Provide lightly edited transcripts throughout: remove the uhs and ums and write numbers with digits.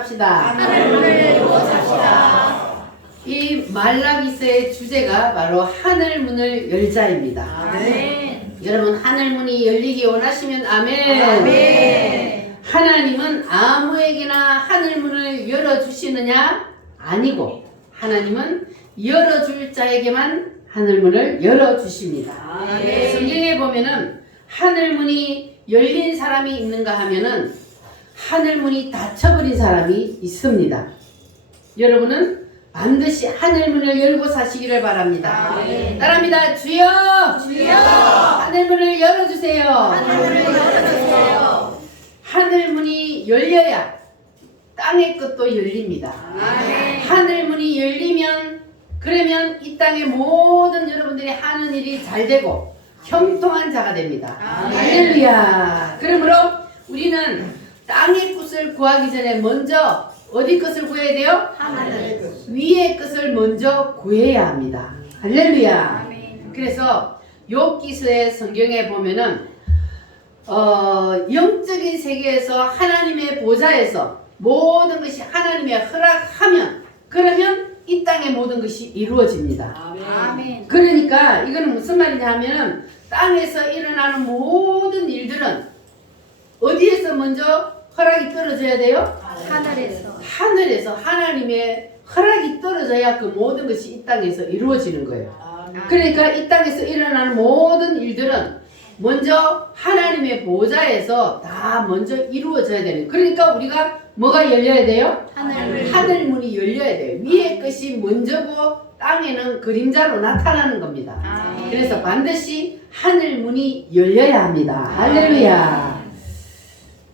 삽시다. 하늘문을 열고 삽시다. 이 말라기서의 주제가 바로 하늘문을 열자입니다. 아멘. 여러분 하늘문이 열리기 원하시면 아멘. 아멘. 하나님은 아무에게나 하늘문을 열어주시느냐? 아니고 하나님은 열어줄 자에게만 하늘문을 열어주십니다. 아멘. 성경에 보면은 하늘문이 열린 사람이 있는가 하면은 하늘문이 닫혀버린 사람이 있습니다. 여러분은 반드시 하늘문을 열고 사시기를 바랍니다. 아멘. 따라합니다. 주여! 주여! 하늘문을 열어주세요. 하늘문을 열어주세요. 하늘문이 열려야 땅의 것도 열립니다. 아멘. 하늘문이 열리면 그러면 이 땅의 모든 여러분들이 하는 일이 잘 되고 형통한 자가 됩니다. 아멘. 할렐루야. 그러므로 우리는 땅의 것을 구하기 전에 먼저 어디 것을 구해야 돼요? 하늘의 것. 위의 것을 먼저 구해야 합니다. 할렐루야. 아멘. 그래서 욥기서의 성경에 보면은 영적인 세계에서 하나님의 보좌에서 모든 것이 하나님의 허락하면 그러면 이 땅의 모든 것이 이루어집니다. 아멘. 그러니까 이거는 무슨 말이냐 하면은 땅에서 일어나는 모든 일들은 어디에서 먼저 허락이 떨어져야 돼요? 하늘에서. 하늘에서 하나님의 허락이 떨어져야 그 모든 것이 이 땅에서 이루어지는 거예요. 그러니까 이 땅에서 일어나는 모든 일들은 먼저 하나님의 보좌에서 다 먼저 이루어져야 되는. 그러니까 우리가 뭐가 열려야 돼요? 하늘문. 하늘문이 열려야 돼요. 위의 것이 먼저고 땅에는 그림자로 나타나는 겁니다. 아멘. 그래서 반드시 하늘문이 열려야 합니다. 할렐루야.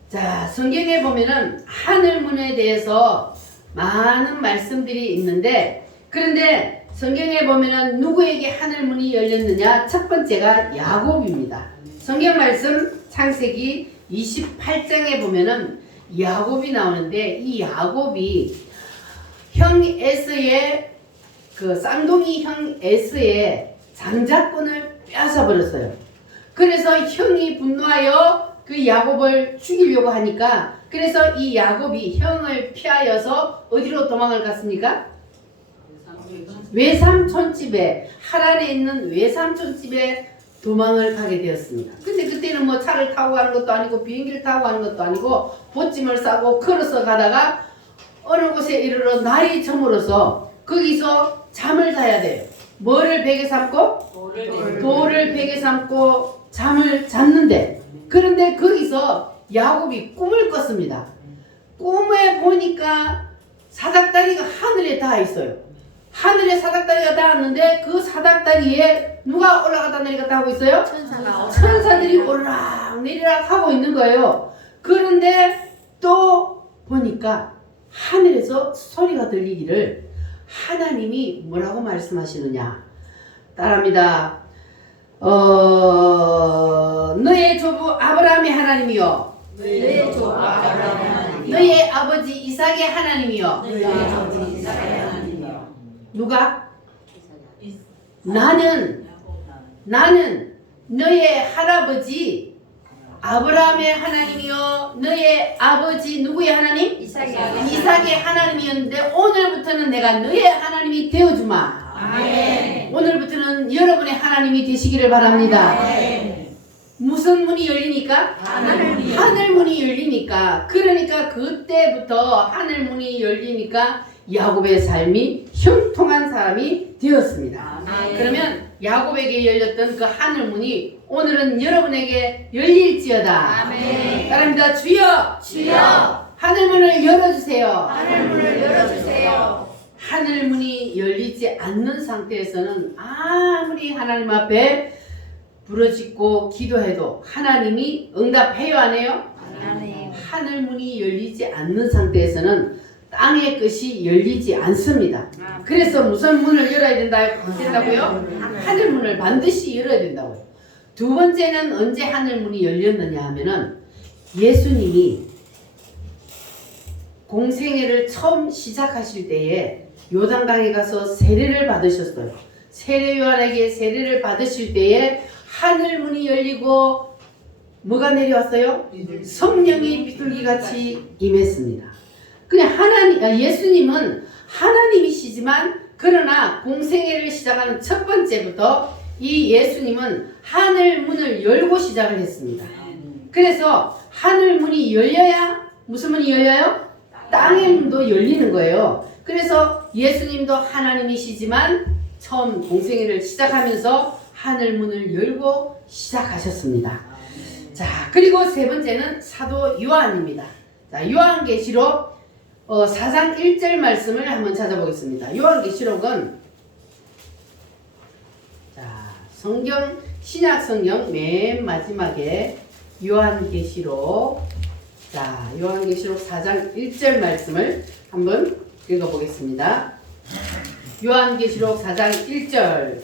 자, 성경에 보면은 하늘문에 대해서 많은 말씀들이 있는데 그런데 성경에 보면은 누구에게 하늘문이 열렸느냐? 첫 번째가 야곱입니다. 성경 말씀 창세기 28장에 보면은 야곱이 나오는데 이 야곱이 형 에서의 그 쌍둥이 형 에서의 장자권을 빼앗아 버렸어요. 그래서 형이 분노하여 그 야곱을 죽이려고 하니까 그래서 이 야곱이 형을 피하여서 어디로 도망을 갔습니까? 외삼촌 집에 하란에 있는 외삼촌 집에 도망을 가게 되었습니다. 근데 그때는 뭐 차를 타고 가는 것도 아니고 비행기를 타고 가는 것도 아니고 보찜을 싸고 걸어서 가다가 어느 곳에 이르러 날이 저물어서 거기서 잠을 자야 돼요. 뭐를 베개 삼고? 돌을 베개 삼고 잠을 잤는데 그런데 거기서 야곱이 꿈을 꿨습니다. 꿈에 보니까 사닥다리가 하늘에 닿아 있어요. 하늘에 사닥다리가 닿았는데 그 사닥다리에 누가 올라갔다 내려갔다 하고 있어요? 천사가. 천사들이 오르락 내리락 하고 있는 거예요. 그런데 또 보니까 하늘에서 소리가 들리기를 하나님이 뭐라고 말씀하시느냐? 따라합니다. 너의 조부 아브라함의 하나님이요. 너의 조부 아브라함의 하나님. 너의 아버지 이삭의 하나님이요. 너의 아버지 이삭의 하나님이요. 누가? 나는 너의 할아버지 아브라함의 하나님이요. 너의 아버지 누구의 하나님? 이삭의 하나님이었는데 오늘부터는 내가 너의 하나님이 되어주마. 아멘. 오늘부터는 여러분의 하나님이 되시기를 바랍니다. 아멘. 무슨 문이 열리니까? 하늘문이. 하늘문이 열리니까. 그러니까 그때부터 하늘문이 열리니까 야곱의 삶이 형통한 사람이 되었습니다. 아멘. 그러면 야곱에게 열렸던 그 하늘문이 오늘은 여러분에게 열릴지어다. 아멘. 따라합니다. 주여! 주여! 하늘문을 열어주세요. 하늘문을 열어주세요. 하늘문이 열리지 않는 상태에서는 아무리 하나님 앞에 부르짖고 기도해도 하나님이 응답해요 안 해요? 아멘. 하늘문이 열리지 않는 상태에서는 땅의 것이 열리지 않습니다. 그래서 무슨 문을 열어야 된다고요? 하늘문을 반드시 열어야 된다고요. 두 번째는 언제 하늘문이 열렸느냐 하면은 예수님이 공생애를 처음 시작하실 때에 요단강에 가서 세례를 받으셨어요. 세례 요한에게 세례를 받으실 때에 하늘문이 열리고 뭐가 내려왔어요? 성령이 비둘기같이 임했습니다. 그냥 예수님은 하나님이시지만 그러나 공생애를 시작하는 첫 번째부터 이 예수님은 하늘 문을 열고 시작을 했습니다. 그래서 하늘 문이 열려야 무슨 문이 열려요? 땅의 문도 열리는 거예요. 그래서 예수님도 하나님이시지만 처음 공생애를 시작하면서 하늘 문을 열고 시작하셨습니다. 자, 그리고 세 번째는 사도 요한입니다. 자, 요한계시록 4장 1절 말씀을 한번 찾아보겠습니다. 요한계시록은 자, 신약 성경 맨 마지막에 요한계시록 4장 1절 말씀을 한번 읽어보겠습니다. 요한계시록 4장 1절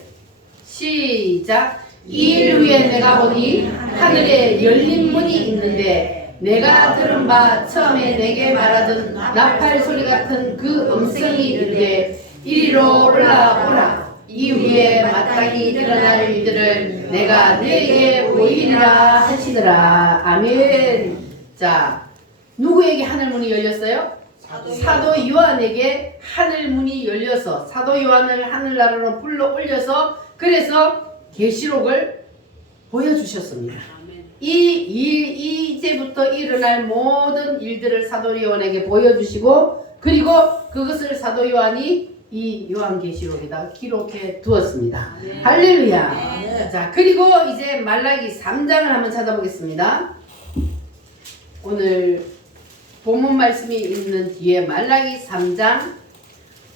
시작. 이일 후에 내가 보니 하늘에 열린 문이 있는데 내가 들은 바 처음에 내게 말하던 나팔 소리 같은 그 음성이 이르되 이리로 올라오라. 이후에 마땅히 일어날 일들을 내가 너에게 보이리라 하시더라. 아멘. 자, 누구에게 하늘문이 열렸어요? 사도 요한에게 하늘문이 열려서 사도 요한을 하늘나라로 불러 올려서 그래서 계시록을 보여주셨습니다. 이제부터 일어날 모든 일들을 사도 요한에게 보여주시고 그리고 그것을 사도 요한이 이 요한계시록에다 기록해 두었습니다. 할렐루야. 자, 그리고 이제 말라기 3장을 한번 찾아보겠습니다. 오늘 본문 말씀이 있는 뒤에 말라기 3장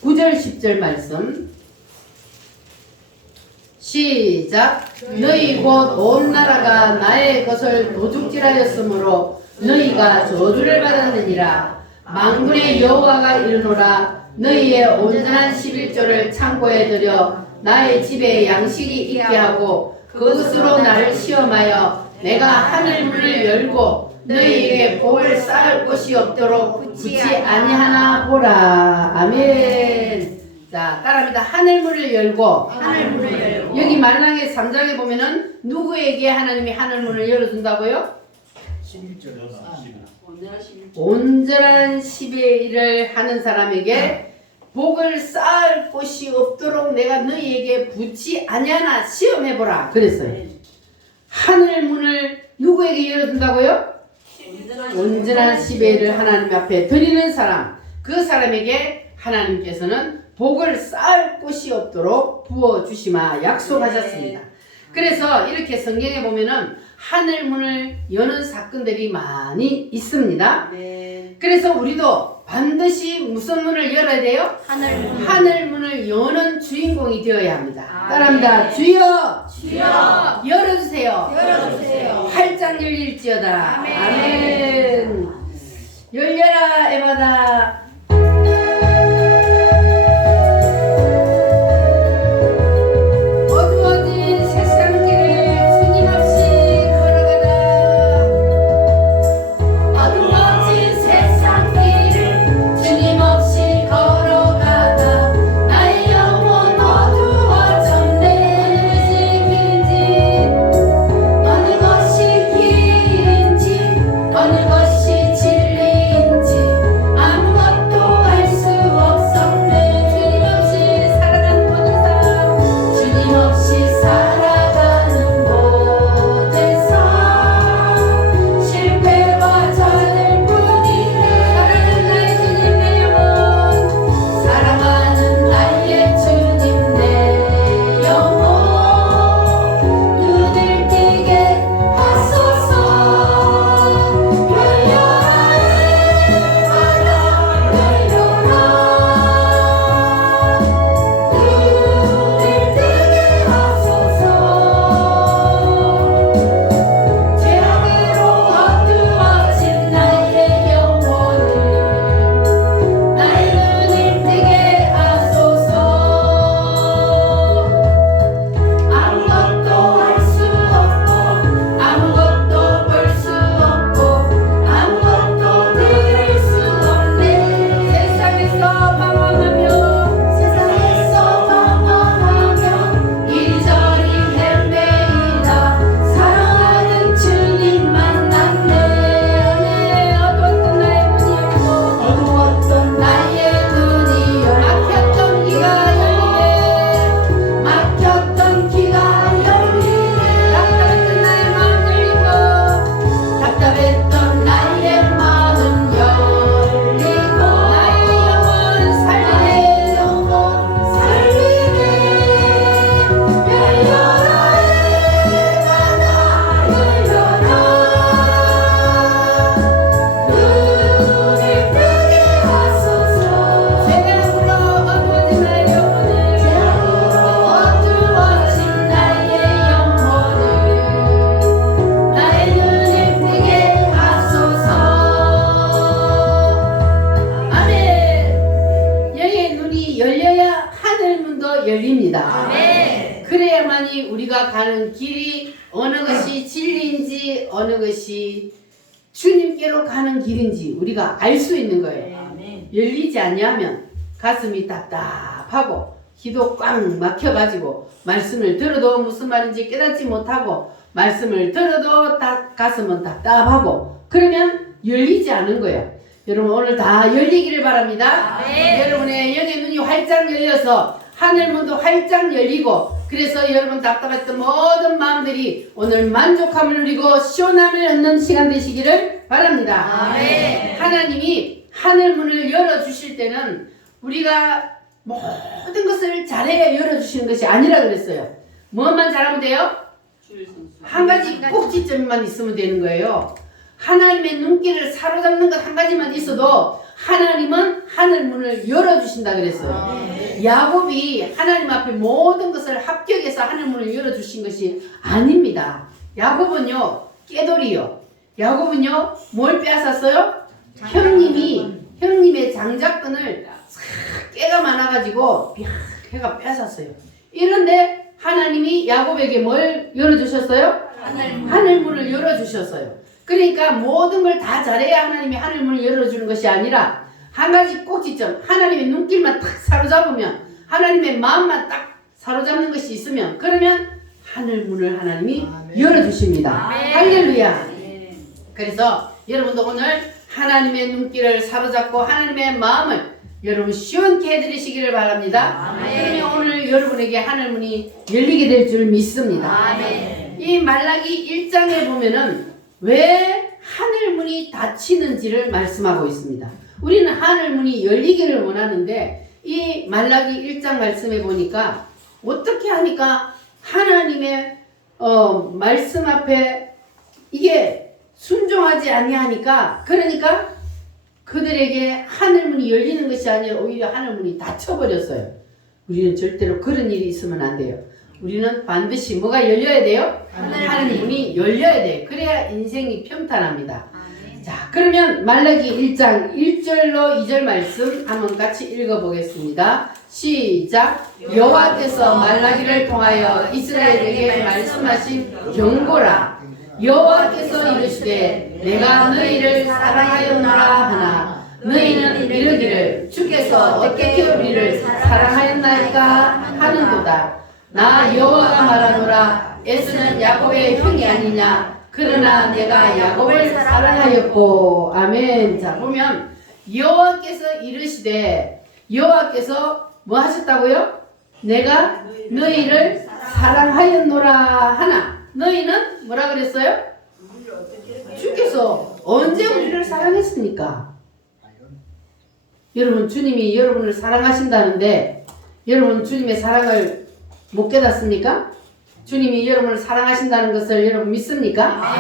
9절 10절 말씀 시작. 너희 곧 온 나라가 나의 것을 도둑질하였으므로 너희가 저주를 받았느니라. 만군의 여호와가 이르노라. 너희의 온전한 11조를 창고에 들여 나의 집에 양식이 있게 하고 그것으로 나를 시험하여 내가 하늘 문을 열고 너희에게 복을 쌓을 곳이 없도록 붙지 아니하나 보라. 아멘. 자, 따라합니다. 하늘문을 열고 여기 말라기 3장에 보면은 누구에게 하나님이 하늘문을 열어준다고요? 11절에 온전한 11일을 하는 사람에게 복을 쌓을 곳이 없도록 내가 너희에게 붙지 아니하나 시험해보라 그랬어요. 하늘문을 누구에게 열어준다고요? 온전한 11일을 하나님 앞에 드리는 사람, 그 사람에게 하나님께서는 복을 쌓을 곳이 없도록 부어주시마 약속하셨습니다. 그래서 이렇게 성경에 보면은 하늘문을 여는 사건들이 많이 있습니다. 그래서 우리도 반드시 무슨 문을 열어야 돼요? 하늘문을 여는 주인공이 되어야 합니다. 따라합니다. 주여 열어주세요. 활짝 열릴지어다. 아멘. 열려라 에바다. 어느 것이 진리인지 아무것도 문도 열립니다. 아멘. 그래야만이 우리가 가는 길이 어느 것이 진리인지 어느 것이 주님께로 가는 길인지 우리가 알 수 있는 거예요. 열리지 않냐면 가슴이 답답하고 기도 꽉 막혀가지고 말씀을 들어도 무슨 말인지 깨닫지 못하고 말씀을 들어도 가슴은 답답하고 그러면 열리지 않은 거예요. 여러분 오늘 다 열리기를 바랍니다. 여러분의 영의 눈이 활짝 열려서 하늘문도 활짝 열리고 그래서 여러분 답답했던 모든 마음들이 오늘 만족함을 누리고 시원함을 얻는 시간 되시기를 바랍니다. 하나님이 하늘문을 열어주실 때는 우리가 모든 것을 잘해 열어주시는 것이 아니라 그랬어요. 뭐만 잘하면 돼요? 한 가지 꼭지점만 있으면 되는 거예요. 하나님의 눈길을 사로잡는 것 한 가지만 있어도 하나님은 하늘문을 열어주신다 그랬어요. 야곱이 하나님 앞에 모든 것을 합격해서 하늘문을 열어주신 것이 아닙니다. 야곱은요 깨돌이요. 야곱은요 뭘 빼앗았어요? 형님의 장작끈을 깨가 많아가지고 걔가 뺏었어요. 이런데 하나님이 야곱에게 뭘 열어주셨어요? 하늘문을 열어주셨어요. 그러니까 모든 걸 다 잘해야 하나님이 하늘문을 열어주는 것이 아니라 한 가지 꼭지점 하나님의 눈길만 딱 사로잡으면 하나님의 마음만 딱 사로잡는 것이 있으면 그러면 하늘문을 하나님이 열어주십니다. 할렐루야. 그래서 여러분도 오늘 하나님의 눈길을 사로잡고 하나님의 마음을 여러분 시원케 해드리시기를 바랍니다. 그러면 오늘 여러분에게 하늘문이 열리게 될 줄 믿습니다. 이 말라기 1장에 보면은 왜 하늘문이 닫히는지를 말씀하고 있습니다. 우리는 하늘문이 열리기를 원하는데 이 말라기 1장 말씀에 보니까 어떻게 하니까 하나님의 말씀 앞에 이게 순종하지 아니하니까 그러니까 그들에게 하늘문이 열리는 것이 아니라 오히려 하늘문이 닫혀버렸어요. 우리는 절대로 그런 일이 있으면 안 돼요. 우리는 반드시 뭐가 열려야 돼요? 하늘문이 열려야 돼요. 그래야 인생이 평탄합니다. 자, 그러면 말라기 1장 1절로 2절 말씀 한번 같이 읽어보겠습니다. 시작. 여호와께서 말라기를 통하여 이스라엘에게 말씀하신 경고라. 여호와께서 이르시되 내가 너희를 사랑하였노라 하나 너희는 이르기를 주께서 어떻게 우리를 사랑하였나이까 하는도다. 나 여호와가 말하노라. 에스는 야곱의 형이 아니냐. 그러나 내가 야곱을 사랑하였고. 아멘. 자 보면 여호와께서 이르시되 여호와께서 뭐 하셨다고요? 내가 너희를 사랑하였노라 하나 너희는 뭐라 그랬어요? 주께서 언제 우리를 사랑했습니까? 여러분 주님이 여러분을 사랑하신다는데 여러분 주님의 사랑을 못 깨닫습니까? 주님이 여러분을 사랑하신다는 것을 여러분 믿습니까?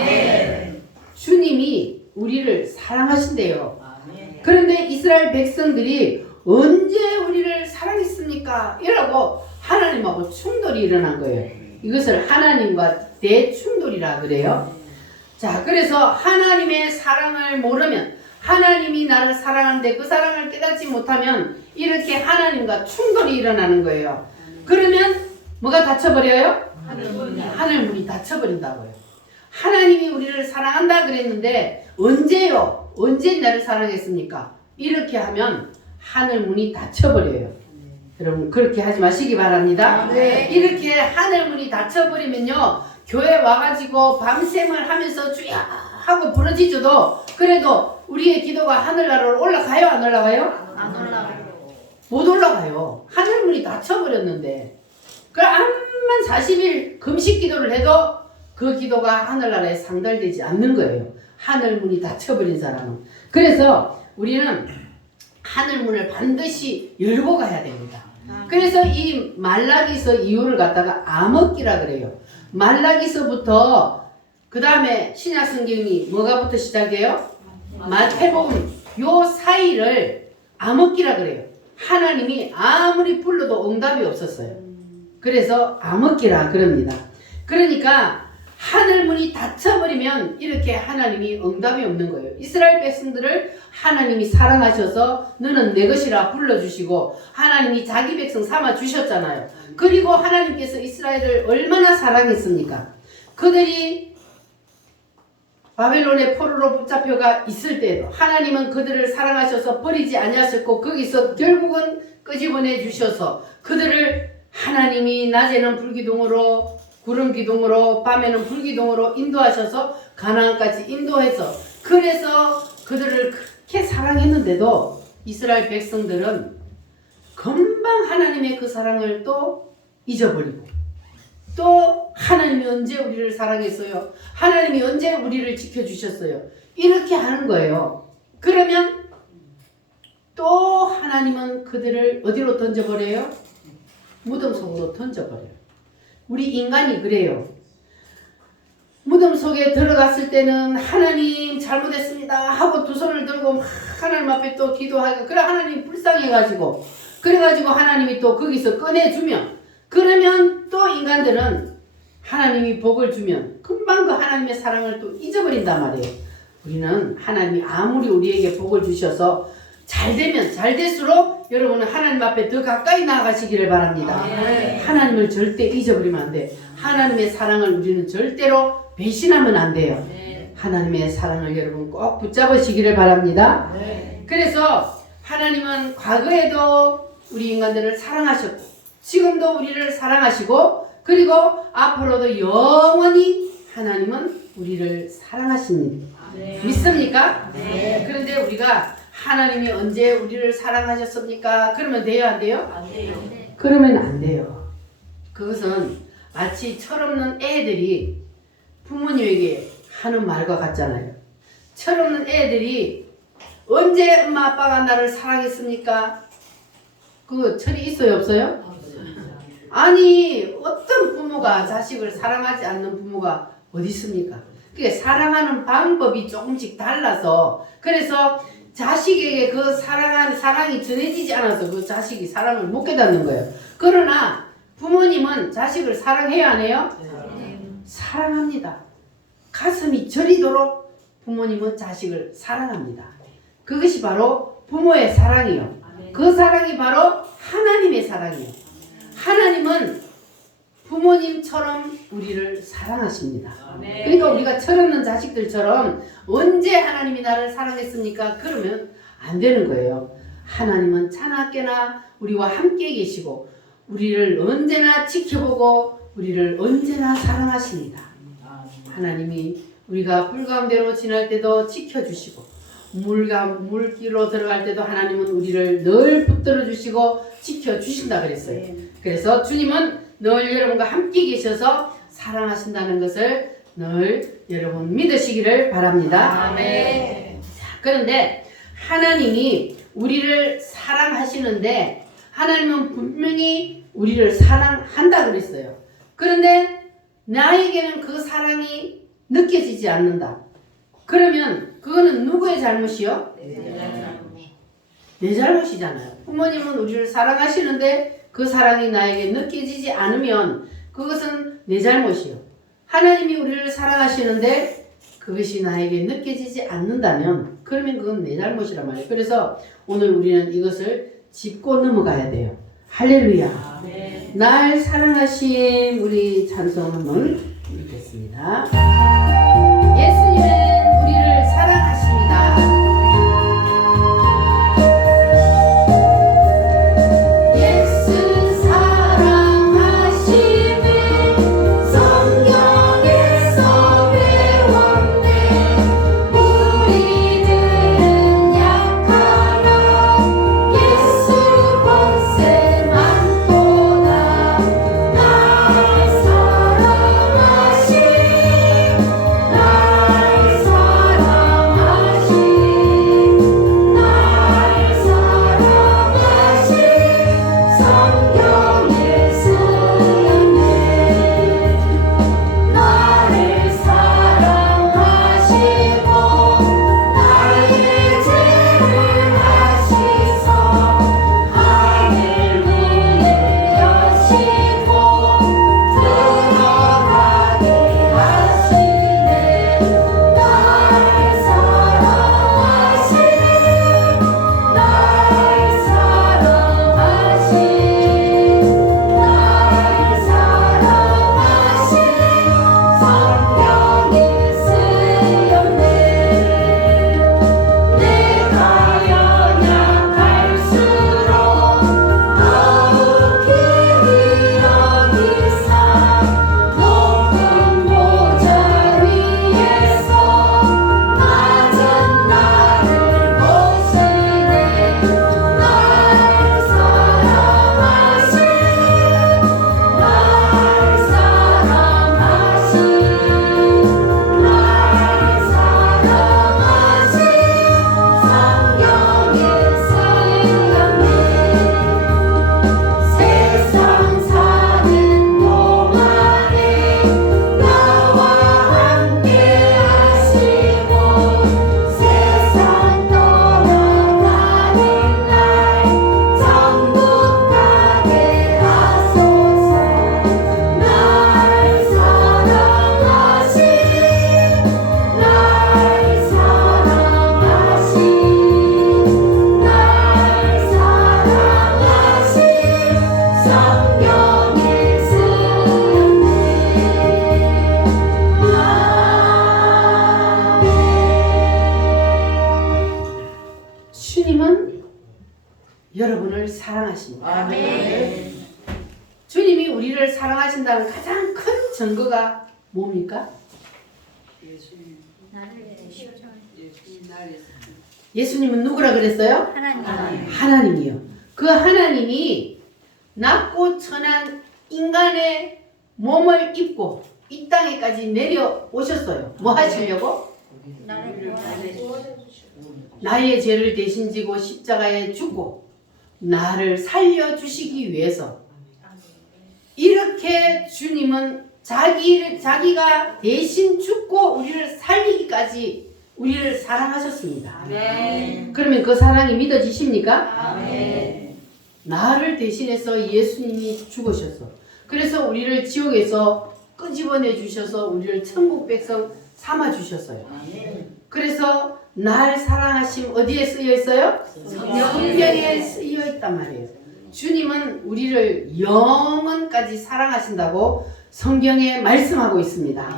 주님이 우리를 사랑하신대요. 그런데 이스라엘 백성들이 언제 우리를 사랑했습니까? 이라고 하나님하고 충돌이 일어난 거예요. 이것을 하나님과 대충돌이라 그래요. 자, 그래서 하나님의 사랑을 모르면 하나님이 나를 사랑하는데 그 사랑을 깨닫지 못하면 이렇게 하나님과 충돌이 일어나는 거예요. 그러면 뭐가 닫혀버려요? 하늘문이 닫혀버린다고요. 하나님이 우리를 사랑한다 그랬는데 언제요? 언제 나를 사랑했습니까? 이렇게 하면 하늘문이 닫혀버려요. 여러분 그렇게 하지 마시기 바랍니다. 이렇게 하늘문이 닫혀버리면요 교회 와가지고 밤샘을 하면서 주야 하고 부르짖어도 그래도 우리의 기도가 하늘나라로 올라가요? 안 올라가요? 안 올라가요. 못 올라가요. 하늘문이 닫혀버렸는데 그럼 암만 40일 금식 기도를 해도 그 기도가 하늘나라에 상달되지 않는 거예요. 하늘문이 닫혀버린 사람은. 그래서 우리는 하늘문을 반드시 열고 가야 됩니다. 그래서 이 말라기서 이유를 갖다가 암흑기라 그래요. 말라기서부터 그 다음에 신약성경이 뭐가부터 시작해요? 마태복음 요 사이를 암흑기라 그래요. 하나님이 아무리 불러도 응답이 없었어요. 그래서 암흑기라 그럽니다. 그러니까 하늘 문이 닫혀버리면 이렇게 하나님이 응답이 없는 거예요. 이스라엘 백성들을 하나님이 사랑하셔서 너는 내 것이라 불러주시고 하나님이 자기 백성 삼아 주셨잖아요. 그리고 하나님께서 이스라엘을 얼마나 사랑했습니까? 그들이 바벨론의 포로로 붙잡혀가 있을 때에도 하나님은 그들을 사랑하셔서 버리지 아니하셨고 거기서 결국은 끄집어내 주셔서 그들을 하나님이 낮에는 불기둥으로 구름기둥으로 밤에는 불기둥으로 인도하셔서 가나안까지 인도해서 그래서 그들을 그렇게 사랑했는데도 이스라엘 백성들은 금방 하나님의 그 사랑을 또 잊어버리고 또 하나님이 언제 우리를 사랑했어요? 하나님이 언제 우리를 지켜주셨어요? 이렇게 하는 거예요. 그러면 또 하나님은 그들을 어디로 던져버려요? 무덤 속으로 던져버려요. 우리 인간이 그래요. 무덤 속에 들어갔을 때는 하나님 잘못했습니다 하고 두 손을 들고 하나님 앞에 또 기도하고 그래 하나님 불쌍해가지고 그래가지고 하나님이 또 거기서 꺼내주면 그러면 또 인간들은 하나님이 복을 주면 금방 그 하나님의 사랑을 또 잊어버린단 말이에요. 우리는 하나님이 아무리 우리에게 복을 주셔서 잘되면 잘될수록 여러분은 하나님 앞에 더 가까이 나아가시기를 바랍니다. 하나님을 절대 잊어버리면 안 돼. 하나님의 사랑을 우리는 절대로 배신하면 안 돼요. 하나님의 사랑을 여러분 꼭 붙잡으시기를 바랍니다. 그래서 하나님은 과거에도 우리 인간들을 사랑하셨고 지금도 우리를 사랑하시고 그리고 앞으로도 영원히 하나님은 우리를 사랑하십니다. 믿습니까? 그런데 우리가 하나님이 언제 우리를 사랑하셨습니까? 그러면 돼요? 안 돼요? 안 돼요. 그러면 안 돼요. 그것은 마치 철없는 애들이 부모님에게 하는 말과 같잖아요. 철없는 애들이 언제 엄마 아빠가 나를 사랑했습니까? 그 철이 있어요? 없어요? 아니 어떤 부모가 자식을 사랑하지 않는 부모가 어디 있습니까? 그게 사랑하는 방법이 조금씩 달라서 그래서 자식에게 그 사랑이 전해지지 않아서 그 자식이 사랑을 못 깨닫는 거예요. 그러나 부모님은 자식을 사랑해야 안 해요? 사랑합니다. 가슴이 저리도록 부모님은 자식을 사랑합니다. 그것이 바로 부모의 사랑이요. 그 사랑이 바로 하나님의 사랑이요. 하나님은 부모님처럼 우리를 사랑하십니다. 그러니까 우리가 철없는 자식들처럼 언제 하나님이 나를 사랑했습니까? 그러면 안 되는 거예요. 하나님은 차나깨나 우리와 함께 계시고 우리를 언제나 지켜보고 우리를 언제나 사랑하십니다. 하나님이 우리가 불 가운데로 지날 때도 지켜주시고 물길로 들어갈 때도 하나님은 우리를 늘 붙들어 주시고 지켜주신다 그랬어요. 그래서 주님은 늘 여러분과 함께 계셔서 사랑하신다는 것을 늘 여러분 믿으시기를 바랍니다. 아멘. 그런데 하나님이 우리를 사랑하시는데 하나님은 분명히 우리를 사랑한다 그랬어요. 그런데 나에게는 그 사랑이 느껴지지 않는다. 그러면 그거는 누구의 잘못이요? 내 잘못이잖아요. 부모님은 우리를 사랑하시는데 그 사랑이 나에게 느껴지지 않으면 그것은 내 잘못이요. 하나님이 우리를 사랑하시는데 그것이 나에게 느껴지지 않는다면 그러면 그건 내 잘못이란 말이에요. 그래서 오늘 우리는 이것을 짚고 넘어가야 돼요. 할렐루야. 날 사랑하신 우리 찬송을 읽겠습니다. 예수님은 우리를 사랑하십니다. 예수 사랑하심을 성경에서 배웠네. 우리들은 약하나 예수 권세 많도다. 날 사랑하심 날 사랑하십니다. 아멘. 주님이 우리를 사랑하신다는 가장 큰 증거가 뭡니까? 예수님은 누구라 그랬어요? 하나님. 하나님이요. 그 하나님이 낮고 천한 인간의 몸을 입고 이 땅에까지 내려오셨어요. 뭐 하시려고? 나의 죄를 대신 지고 십자가에 죽고 나를 살려주시기 위해서 이렇게 주님은 자기가 대신 죽고 우리를 살리기까지 우리를 사랑하셨습니다. 아멘. 그러면 그 사랑이 믿어지십니까? 아멘. 나를 대신해서 예수님이 죽으셔서 그래서 우리를 지옥에서 끄집어내 주셔서 우리를 천국 백성 삼아 주셨어요. 그래서 날 사랑하심 어디에 쓰여 있어요? 성경에 쓰여 있단 말이에요. 주님은 우리를 영원까지 사랑하신다고 성경에 말씀하고 있습니다.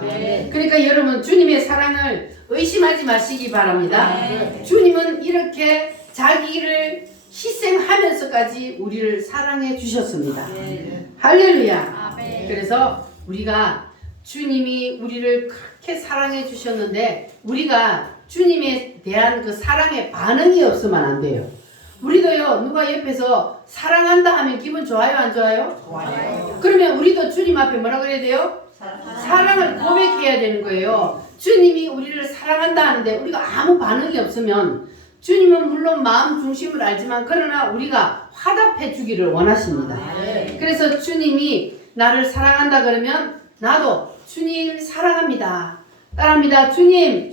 그러니까 여러분 주님의 사랑을 의심하지 마시기 바랍니다. 주님은 이렇게 자기를 희생하면서까지 우리를 사랑해 주셨습니다. 할렐루야. 그래서 우리가 주님이 우리를 그렇게 사랑해 주셨는데 우리가 주님에 대한 그 사랑의 반응이 없으면 안 돼요. 우리도요, 누가 옆에서 사랑한다 하면 기분 좋아요, 안 좋아요? 좋아요. 그러면 우리도 주님 앞에 뭐라 그래야 돼요? 사랑을 고백해야 되는 거예요. 주님이 우리를 사랑한다 하는데 우리가 아무 반응이 없으면 주님은 물론 마음 중심을 알지만 그러나 우리가 화답해 주기를 원하십니다. 그래서 주님이 나를 사랑한다 그러면 나도 주님 사랑합니다. 따라합니다. 주님,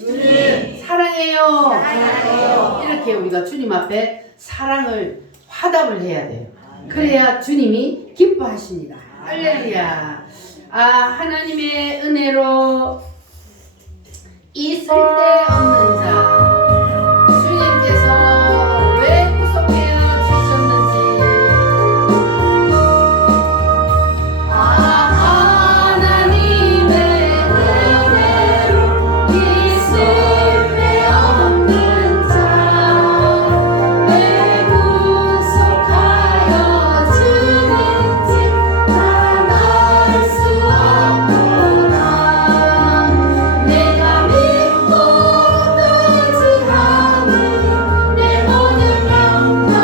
사랑해요. 사랑해요. 이렇게 우리가 주님 앞에 사랑을 화답을 해야 돼요. 그래야 주님이 기뻐하십니다. 할렐루야. 하나님의 은혜로 이 쓸데없는 자 주님께서 왜 구속해 주셨는지 하나님의 은혜로 이 쓸데없는 자 왜 구속하여 주는지 난 알 수 없구나. 내가 믿고 또 의지하는 내 모든 영광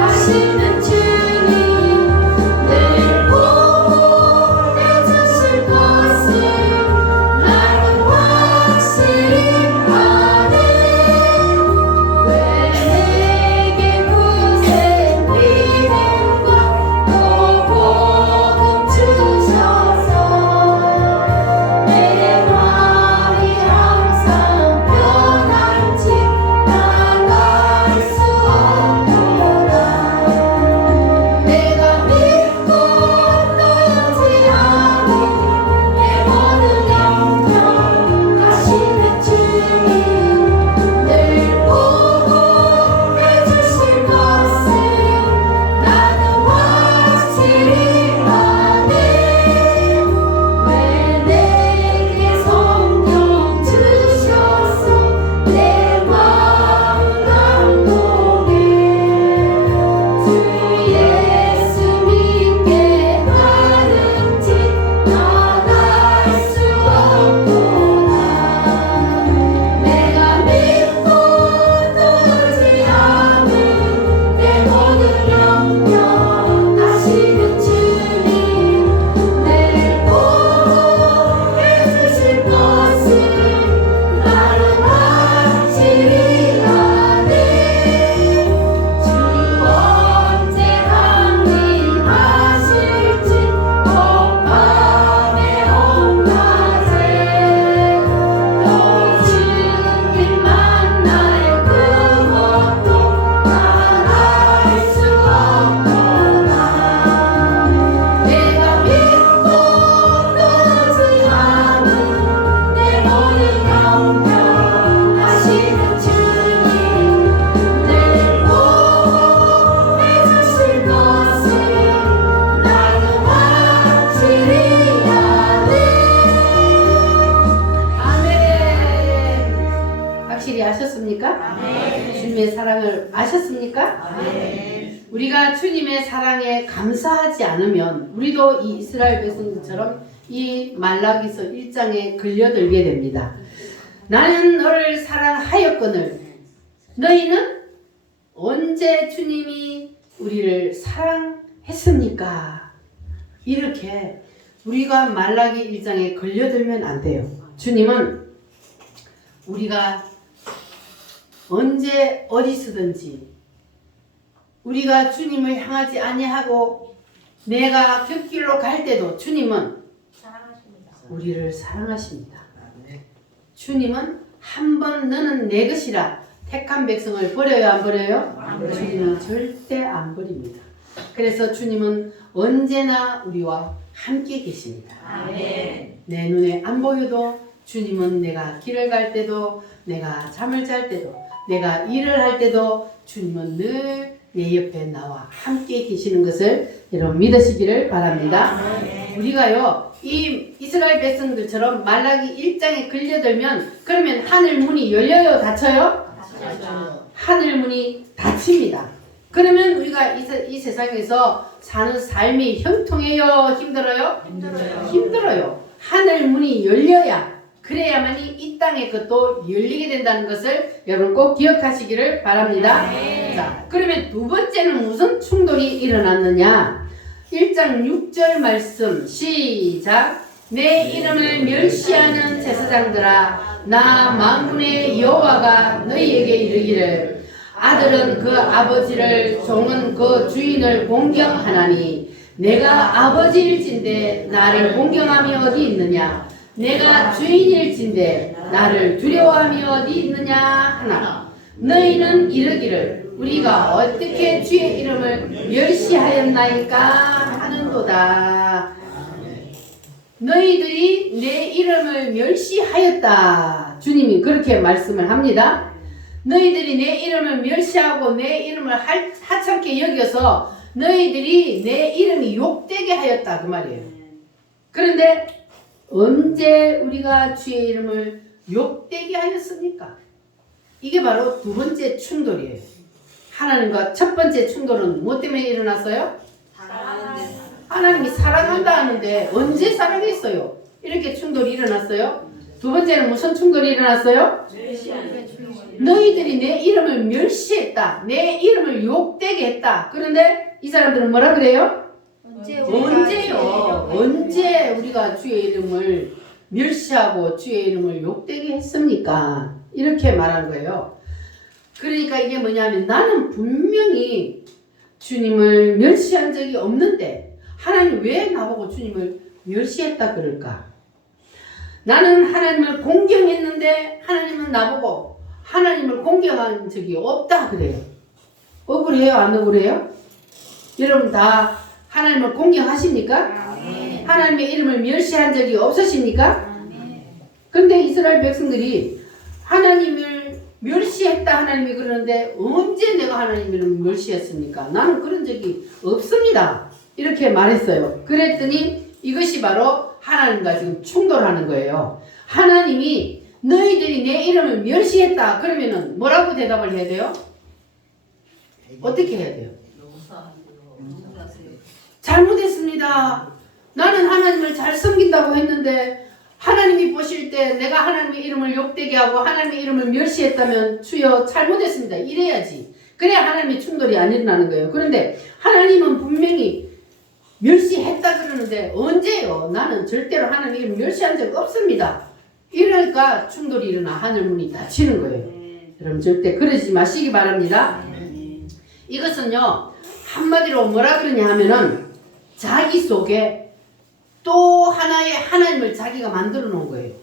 하시는 주님 늘 보호해 주실 것을 나는 확실히 아네. 왜 내게 구세 믿음과 또 복음 주셔서 내 마음이 항상 편한지 난 알 수 없구나. 내가 믿고 또 의지하는 내 모든 영광 하시는 주님 늘 보호해 주실 것을 나는 확실히 아네. 왜 내게 성령 주셔서 내 마음 감동해 주 예수 믿게 하는지 난 알 수 없구나. 내가 믿고 또 의지하는 내 모든 영광 하시는 주님 늘 보호해 주실 것을 나는 확실히 아네. 주 언제 강림하실지 꼭 밤에 온낮에 또 주님 만날 그것도 난 알 수 없구나. 내가 믿고 또 의지하는 내 모든 영광 하시는 주님 늘 보호해 주실 것을 나는 확실히 아네. 아멘. 확실히 아셨습니까? 주님의 사랑을 아셨습니까? 우리가 주님의 사랑에 감사하지 않으면 우리도 이 이스라엘 백성들처럼 이 말라기서 1장에 걸려들게 됩니다. 나는 너를 사랑하였거늘 너희는 언제 주님이 우리를 사랑했습니까? 이렇게 우리가 말라기 1장에 걸려들면 안 돼요. 주님은 우리가 언제 어디서든지 우리가 주님을 향하지 아니하고 내가 곁길로 갈 때도 주님은 우리를 사랑하십니다. 주님은 한 번 너는 내 것이라 택한 백성을 버려요, 안 버려요? 주님은 절대 안 버립니다. 그래서 주님은 언제나 우리와 함께 계십니다. 내 눈에 안 보여도 주님은 내가 길을 갈 때도 내가 잠을 잘 때도 내가 일을 할 때도 주님은 늘 내 옆에 나와 함께 계시는 것을 여러분 믿으시기를 바랍니다. 우리가요 이 이스라엘 백성들처럼 말라기 1장에 걸려들면 그러면 하늘 문이 열려요, 닫혀요? 하늘 문이 닫힙니다. 그러면 우리가 이 세상에서 사는 삶이 형통해요, 힘들어요? 힘들어요. 하늘 문이 열려야 그래야만이 이 땅의 것도 열리게 된다는 것을 여러분 꼭 기억하시기를 바랍니다. 자, 그러면 두 번째는 무슨 충돌이 일어났느냐? 1장 6절 말씀 시작. 내 이름을 멸시하는 제사장들아 나 만군의 여호와가 너희에게 이르기를 아들은 그 아버지를 종은 그 주인을 공경하나니 내가 아버지일진데 나를 공경함이 어디 있느냐 내가 주인일진데 나를 두려워함이 어디 있느냐 하나 너희는 이르기를 우리가 어떻게 주의 이름을 멸시하였나이까 하는도다. 너희들이 내 이름을 멸시하였다. 주님이 그렇게 말씀을 합니다. 너희들이 내 이름을 멸시하고 내 이름을 하찮게 여겨서 너희들이 내 이름이 욕되게 하였다 그 말이에요. 그런데 언제 우리가 주의 이름을 욕되게 하였습니까? 이게 바로 두 번째 충돌이에요. 하나님과 첫 번째 충돌은 뭐 때문에 일어났어요? 하나님이 사랑한다 하는데 언제 사랑했어요? 이렇게 충돌이 일어났어요. 두 번째는 무슨 충돌이 일어났어요? 너희들이 내 이름을 멸시했다. 내 이름을 욕되게 했다. 그런데 이 사람들은 뭐라 그래요? 언제요? 언제 우리가 주의 이름을 멸시하고 주의 이름을 욕되게 했습니까? 이렇게 말한 거예요. 그러니까 이게 뭐냐면 나는 분명히 주님을 멸시한 적이 없는데 하나님 왜 나보고 주님을 멸시했다 그럴까? 나는 하나님을 공경했는데 하나님은 나보고 하나님을 공경한 적이 없다 그래요. 억울해요? 안 억울해요? 여러분 다 하나님을 공경하십니까? 하나님의 이름을 멸시한 적이 없으십니까? 그런데 이스라엘 백성들이 하나님을 멸시했다 하나님이 그러는데 언제 내가 하나님을 멸시했습니까? 나는 그런 적이 없습니다. 이렇게 말했어요. 그랬더니 이것이 바로 하나님과 지금 충돌하는 거예요. 하나님이 너희들이 내 이름을 멸시했다 그러면은 뭐라고 대답을 해야 돼요? 어떻게 해야 돼요? 잘못했습니다. 나는 하나님을 잘 섬긴다고 했는데 하나님이 보실 때 내가 하나님의 이름을 욕되게 하고 하나님의 이름을 멸시했다면 주여 잘못했습니다. 이래야지. 그래야 하나님의 충돌이 안 일어나는 거예요. 그런데 하나님은 분명히 멸시했다 그러는데 언제요? 나는 절대로 하나님의 이름을 멸시한 적 없습니다. 이러니까 충돌이 일어나 하늘문이 닫히는 거예요. 여러분 절대 그러지 마시기 바랍니다. 이것은요 한마디로 뭐라 그러냐 하면은 자기 속에 또 하나의 하나님을 자기가 만들어 놓은 거예요.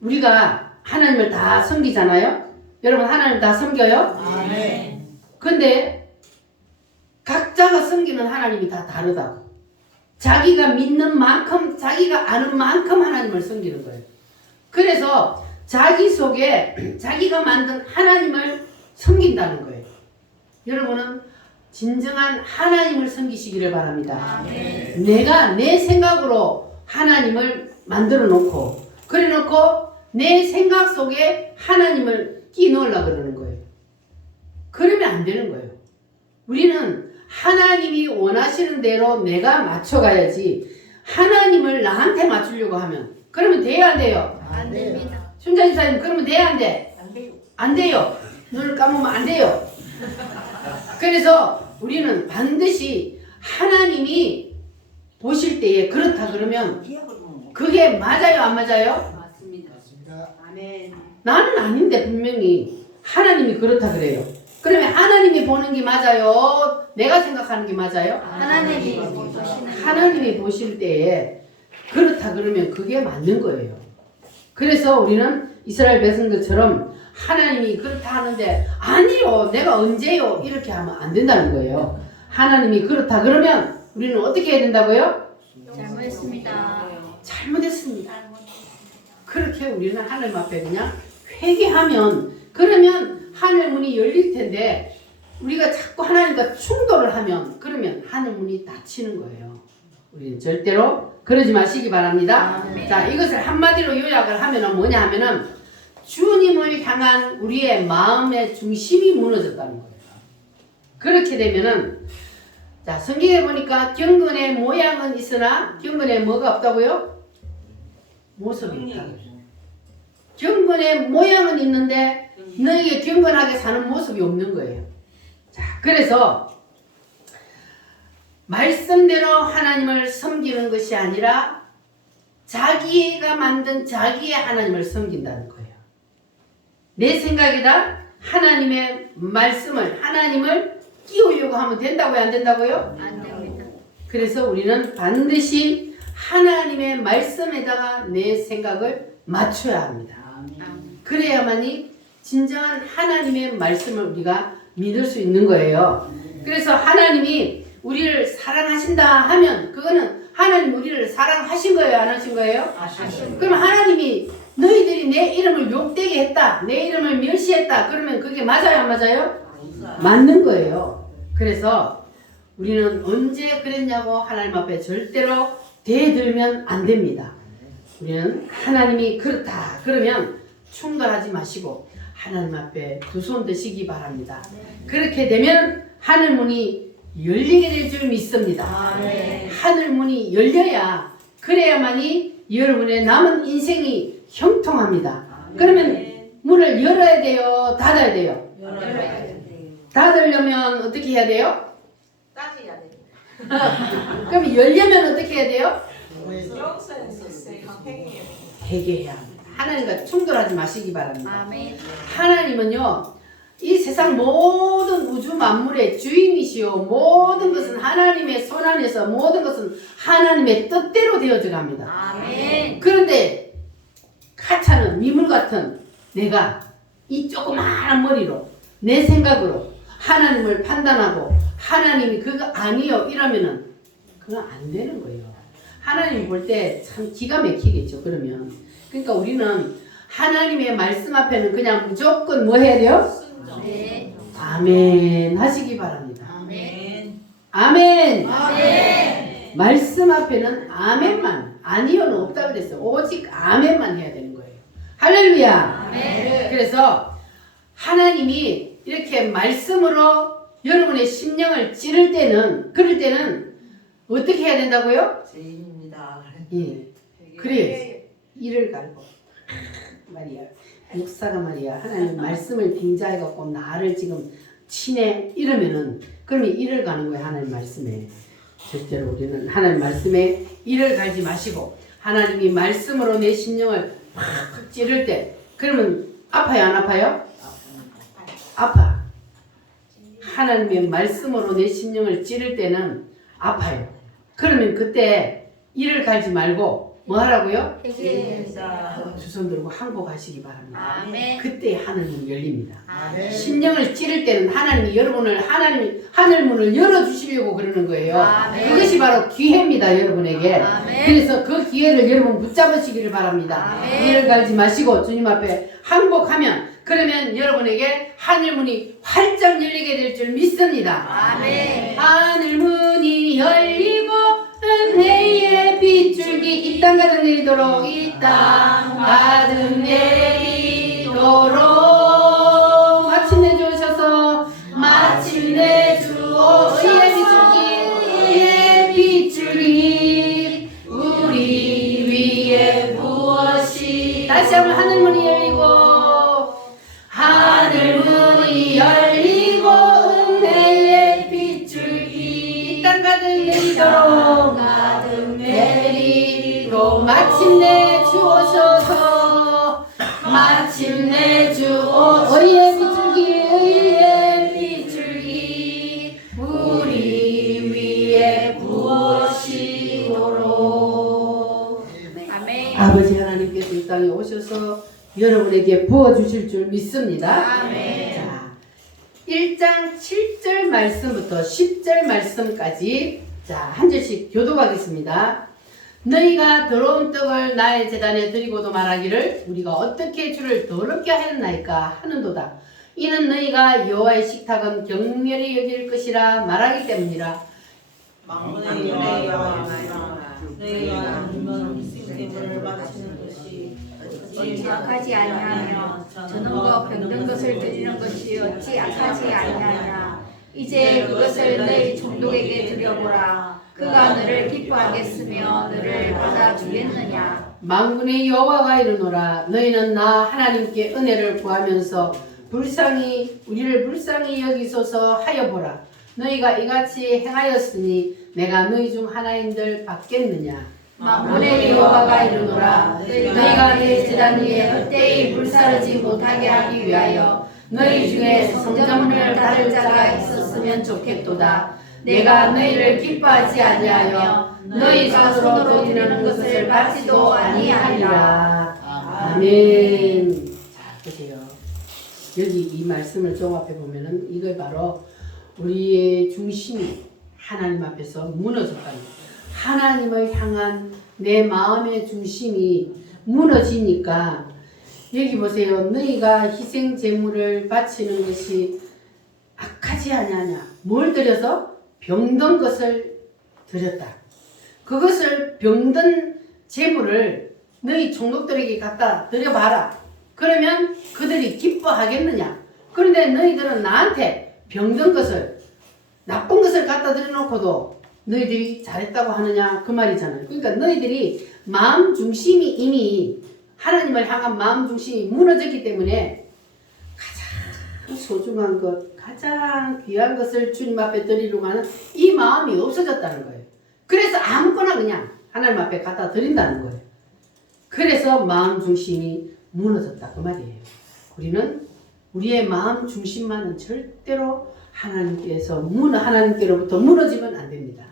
우리가 하나님을 다 섬기잖아요. 여러분 하나님 다 섬겨요? 근데 각자가 섬기는 하나님이 다 다르다고. 자기가 믿는 만큼 자기가 아는 만큼 하나님을 섬기는 거예요. 그래서 자기 속에 자기가 만든 하나님을 섬긴다는 거예요. 여러분은 진정한 하나님을 섬기시기를 바랍니다. 내가 내 생각으로 하나님을 만들어 놓고 그래 놓고 내 생각 속에 하나님을 끼 넣으려고 그러는 거예요. 그러면 안 되는 거예요. 우리는 하나님이 원하시는 대로 내가 맞춰가야지 하나님을 나한테 맞추려고 하면 그러면 돼야 안 돼요? 안 됩니다. 순자 집사님 그러면 돼야 안 돼? 안 돼요. 안 돼요. 눈을 감으면 안 돼요. 그래서 우리는 반드시 하나님이 보실 때에 그렇다 그러면 그게 맞아요 안 맞아요? 맞습니다. 아멘. 나는 아닌데 분명히 하나님이 그렇다 그래요. 그러면 하나님이 보는 게 맞아요? 내가 생각하는 게 맞아요? 하나님이 보시는 하나님이 보실 때에 그렇다 그러면 그게 맞는 거예요. 그래서 우리는 이스라엘 백성들처럼 하나님이 그렇다 하는데 아니요 내가 언제요 이렇게 하면 안 된다는 거예요. 하나님이 그렇다 그러면 우리는 어떻게 해야 된다고요? 잘못했습니다. 잘못했습니다. 그렇게 우리는 하나님 앞에 그냥 회개하면 그러면 하늘 문이 열릴 텐데 우리가 자꾸 하나님과 충돌을 하면 그러면 하늘 문이 닫히는 거예요. 우리는 절대로 그러지 마시기 바랍니다. 아멘. 자, 이것을 한마디로 요약을 하면은 뭐냐 하면은 주님을 향한 우리의 마음의 중심이 무너졌다는 거예요. 그렇게 되면은 자, 성경에 보니까 경건의 모양은 있으나 경건에 뭐가 없다고요? 모습이 있다. 경건의 모양은 있는데 너에게 경건하게 사는 모습이 없는 거예요. 자, 그래서 말씀대로 하나님을 섬기는 것이 아니라 자기가 만든 자기의 하나님을 섬긴다는 거예요. 내 생각에다 하나님의 말씀을 하나님을 끼우려고 하면 된다고요? 안 된다고요? 안 됩니다. 그래서 우리는 반드시 하나님의 말씀에다가 내 생각을 맞춰야 합니다. 그래야만이 진정한 하나님의 말씀을 우리가 믿을 수 있는 거예요. 그래서 하나님이 우리를 사랑하신다 하면 그거는 하나님 우리를 사랑하신 거예요? 안 하신 거예요? 그럼 하나님이 너희들이 내 이름을 욕되게 했다. 내 이름을 멸시했다. 그러면 그게 맞아요? 안 맞아요? 맞는 거예요. 그래서 우리는 언제 그랬냐고 하나님 앞에 절대로 대들면 안 됩니다. 우리는 하나님이 그렇다. 그러면 충돌하지 마시고 하나님 앞에 두 손 드시기 바랍니다. 그렇게 되면 하늘 문이 열리게 될 줄 믿습니다. 하늘 문이 열려야 그래야만이 여러분의 남은 인생이 형통합니다. 그러면 문을 열어야 돼요? 닫아야 돼요? 닫으려면 어떻게 해야 돼요? 따져야 돼. 그럼 열려면 어떻게 해야 돼요? 회개해요. 회개해야 합니다. 하나님과 충돌하지 마시기 바랍니다. 아멘. 하나님은요, 이 세상 모든 우주 만물의 주인이시요 모든 것은 하나님의 손 안에서 모든 것은 하나님의 뜻대로 되어져 갑니다. 아멘. 그런데 가차는 미물 같은 내가 이 조그마한 머리로 내 생각으로 하나님을 판단하고 하나님이 그거 아니요 이러면은 그건 안 되는 거예요. 하나님 볼 때 참 기가 막히겠죠. 그러면 그러니까 우리는 하나님의 말씀 앞에는 그냥 무조건 뭐 해야 돼요? 순정. 네. 아멘 하시기 바랍니다. 아멘. 아멘. 아멘. 말씀 앞에는 아멘만 아니요는 없다 그랬어요. 오직 아멘만 해야 되는 거예요. 할렐루야. 아멘. 그래서 하나님이 이렇게 말씀으로 여러분의 심령을 찌를 때는 그럴 때는 어떻게 해야 된다고요? 죄인입니다. 예. 그래요. 이를 갈고 말이야. 목사가 말이야. 하나님 말씀을 빙자해갖고 나를 지금 치네 이러면은 그러면 이를 가는 거야. 하나님 말씀에. 절대로 우리는 하나님 말씀에 이를 갈지 마시고 하나님이 말씀으로 내 심령을 팍 찌를 때 그러면 아파요? 안 아파요? 아파. 하나님의 말씀으로 내 심령을 찌를 때는 아파요. 그러면 그때 이를 갈지 말고 뭐 하라고요? 회개입니다. 두 손 들고 항복하시기 바랍니다. 아멘. 그때 하늘문이 열립니다. 아멘. 심령을 찌를 때는 하나님이 여러분을 하늘문을 열어주시려고 그러는 거예요. 아멘. 그것이 바로 기회입니다. 여러분에게. 아멘. 그래서 그 기회를 여러분 붙잡으시기를 바랍니다. 아멘. 이를 갈지 마시고 주님 앞에 항복하면 그러면 여러분에게 하늘문이 활짝 열리게 될 줄 믿습니다. 아멘. 하늘문이 열리고 은혜의 빗줄기 이 땅 가득 내리도록 이 땅 가득 내리도록 마침내 주셔서 마침내 주오 의의 빛을 다시 한번 하늘 문이 열리고 하늘 문이 열리고 은혜의 빗줄기 이 땅 가득 내리도록 내리고 마침내 주 오셔서 마침내 주 오셔서 의의 빗줄기 우리 위에 부으시도록 아멘. 아버지 하나님께서 이 땅에 오셔서 여러분에게 부어주실 줄 믿습니다. 아멘. 자, 1장 7절 말씀부터 10절 말씀까지 자, 한 절씩 교독하겠습니다. 너희가 더러운 떡을 나의 제단에 드리고도 말하기를 우리가 어떻게 주를 더럽게 하였나이까 하는도다. 이는 너희가 여호와의 식탁은 경멸히 여길 것이라 말하기 때문이라. 망군의 여호와여 너희가 이번 시스템을 마치는 것이 어찌 악하지 아니하며 저는 거 병든 것을 드리는 것이 어찌 악하지 아니하냐. 이제 그것을 너희 총독에게 드려보라. 그가 너를 기뻐하겠으며 너를 받아주겠느냐. 만군의 여호와가 이르노라. 너희는 나 하나님께 은혜를 구하면서 우리를 불쌍히 여기소서 하여 보라. 너희가 이같이 행하였으니 내가 너희 중 하나인들 받겠느냐. 만군의 여호와가 이르노라. 너희가 내 제단 위에 헛되이 불사르지 못하게 하기 위하여 너희 중에 성전문을 닫을 자가 있었으면 좋겠도다. 내가 너희를 기뻐하지 아니하며 너희 손으로 드리는 것을 받지도 아니하리라. 아멘. 자, 보세요. 여기 이 말씀을 종합해 보면은 이걸 바로 우리의 중심이 하나님 앞에서 무너졌다는 거예요. 하나님을 향한 내 마음의 중심이 무너지니까 여기 보세요. 너희가 희생 제물을 바치는 것이 악하지 아니하냐. 뭘 드려서? 병든 것을 드렸다. 그것을 병든 제물을 너희 종독들에게 갖다 드려봐라. 그러면 그들이 기뻐하겠느냐. 그런데 너희들은 나한테 병든 것을 나쁜 것을 갖다 드려놓고도 너희들이 잘했다고 하느냐 그 말이잖아요. 그러니까 너희들이 마음 중심이 이미 하나님을 향한 마음 중심이 무너졌기 때문에 가장 소중한 것, 가장 귀한 것을 주님 앞에 드리려고 하는 이 마음이 없어졌다는 거예요. 그래서 아무거나 그냥 하나님 앞에 갖다 드린다는 거예요. 그래서 마음 중심이 무너졌다 그 말이에요. 우리는 우리의 마음 중심만은 절대로 하나님께로부터 무너지면 안 됩니다.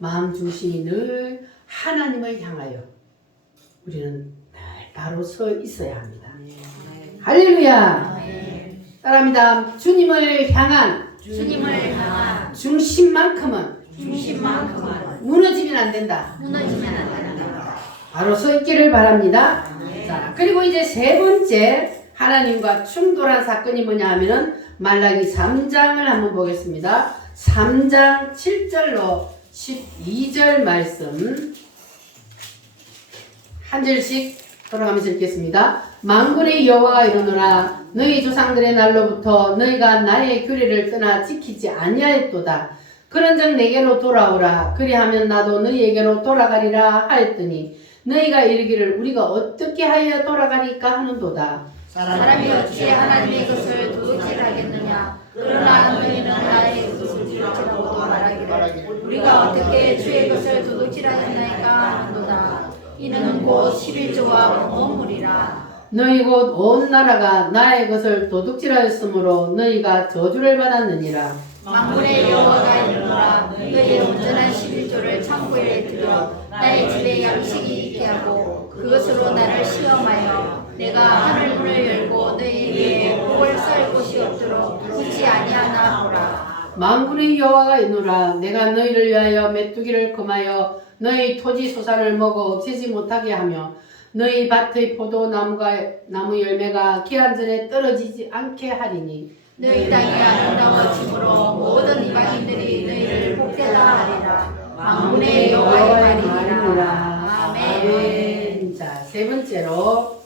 마음 중심이 늘 하나님을 향하여 우리는 늘 바로 서 있어야 합니다. 할렐루야. 따라합니다. 주님을 향한 중심만큼은 무너지면 안 된다. 바로 서 있기를 바랍니다. 자, 그리고 이제 세 번째 하나님과 충돌한 사건이 뭐냐 하면은 말라기 3장을 한번 보겠습니다. 3장 7절로 12절 말씀 한 절씩 돌아가면서 읽겠습니다. 만군의 여호와가 이르노라. 너희 조상들의 날로부터 너희가 나의 규례를 떠나 지키지 아니하였도다. 그런즉 내게로 돌아오라. 그리하면 나도 너희에게로 돌아가리라 하였더니 너희가 이르기를 우리가 어떻게 하여 돌아가니까 하는도다. 사람이 어찌 하나님의 것을 도둑질하겠느냐. 그러나 너희는 나의 것을 도둑질하고 말하기를 우리가 어떻게 주의 것을 도둑질하였나이까 하는도다. 이는 곧 11조와 원물이라. 너희 곧 온 나라가 나의 것을 도둑질하였으므로 너희가 저주를 받았느니라. 만군의 여호와가 이르노라. 너희의 온전한 11조를 창고에 들여 나의 집에 양식이 있게 하고 그것으로 나를 시험하여 내가 하늘 문을 열고 너희에게 복을 쌀 곳이 없도록 굳지 아니하나 보라. 만군의 여호와가 이노라. 내가 너희를 위하여 메뚜기를 금하여 너희 토지 소산을 먹어 없애지 못하게 하며 너희 밭의 나무 열매가 기한 전에 떨어지지 않게 하리니 너희 땅이 아름다워짐으로 모든 이방인들이 너희를 복되다 하리라. 만군의 여호와의 말이니라. 아멘. 자, 세 번째로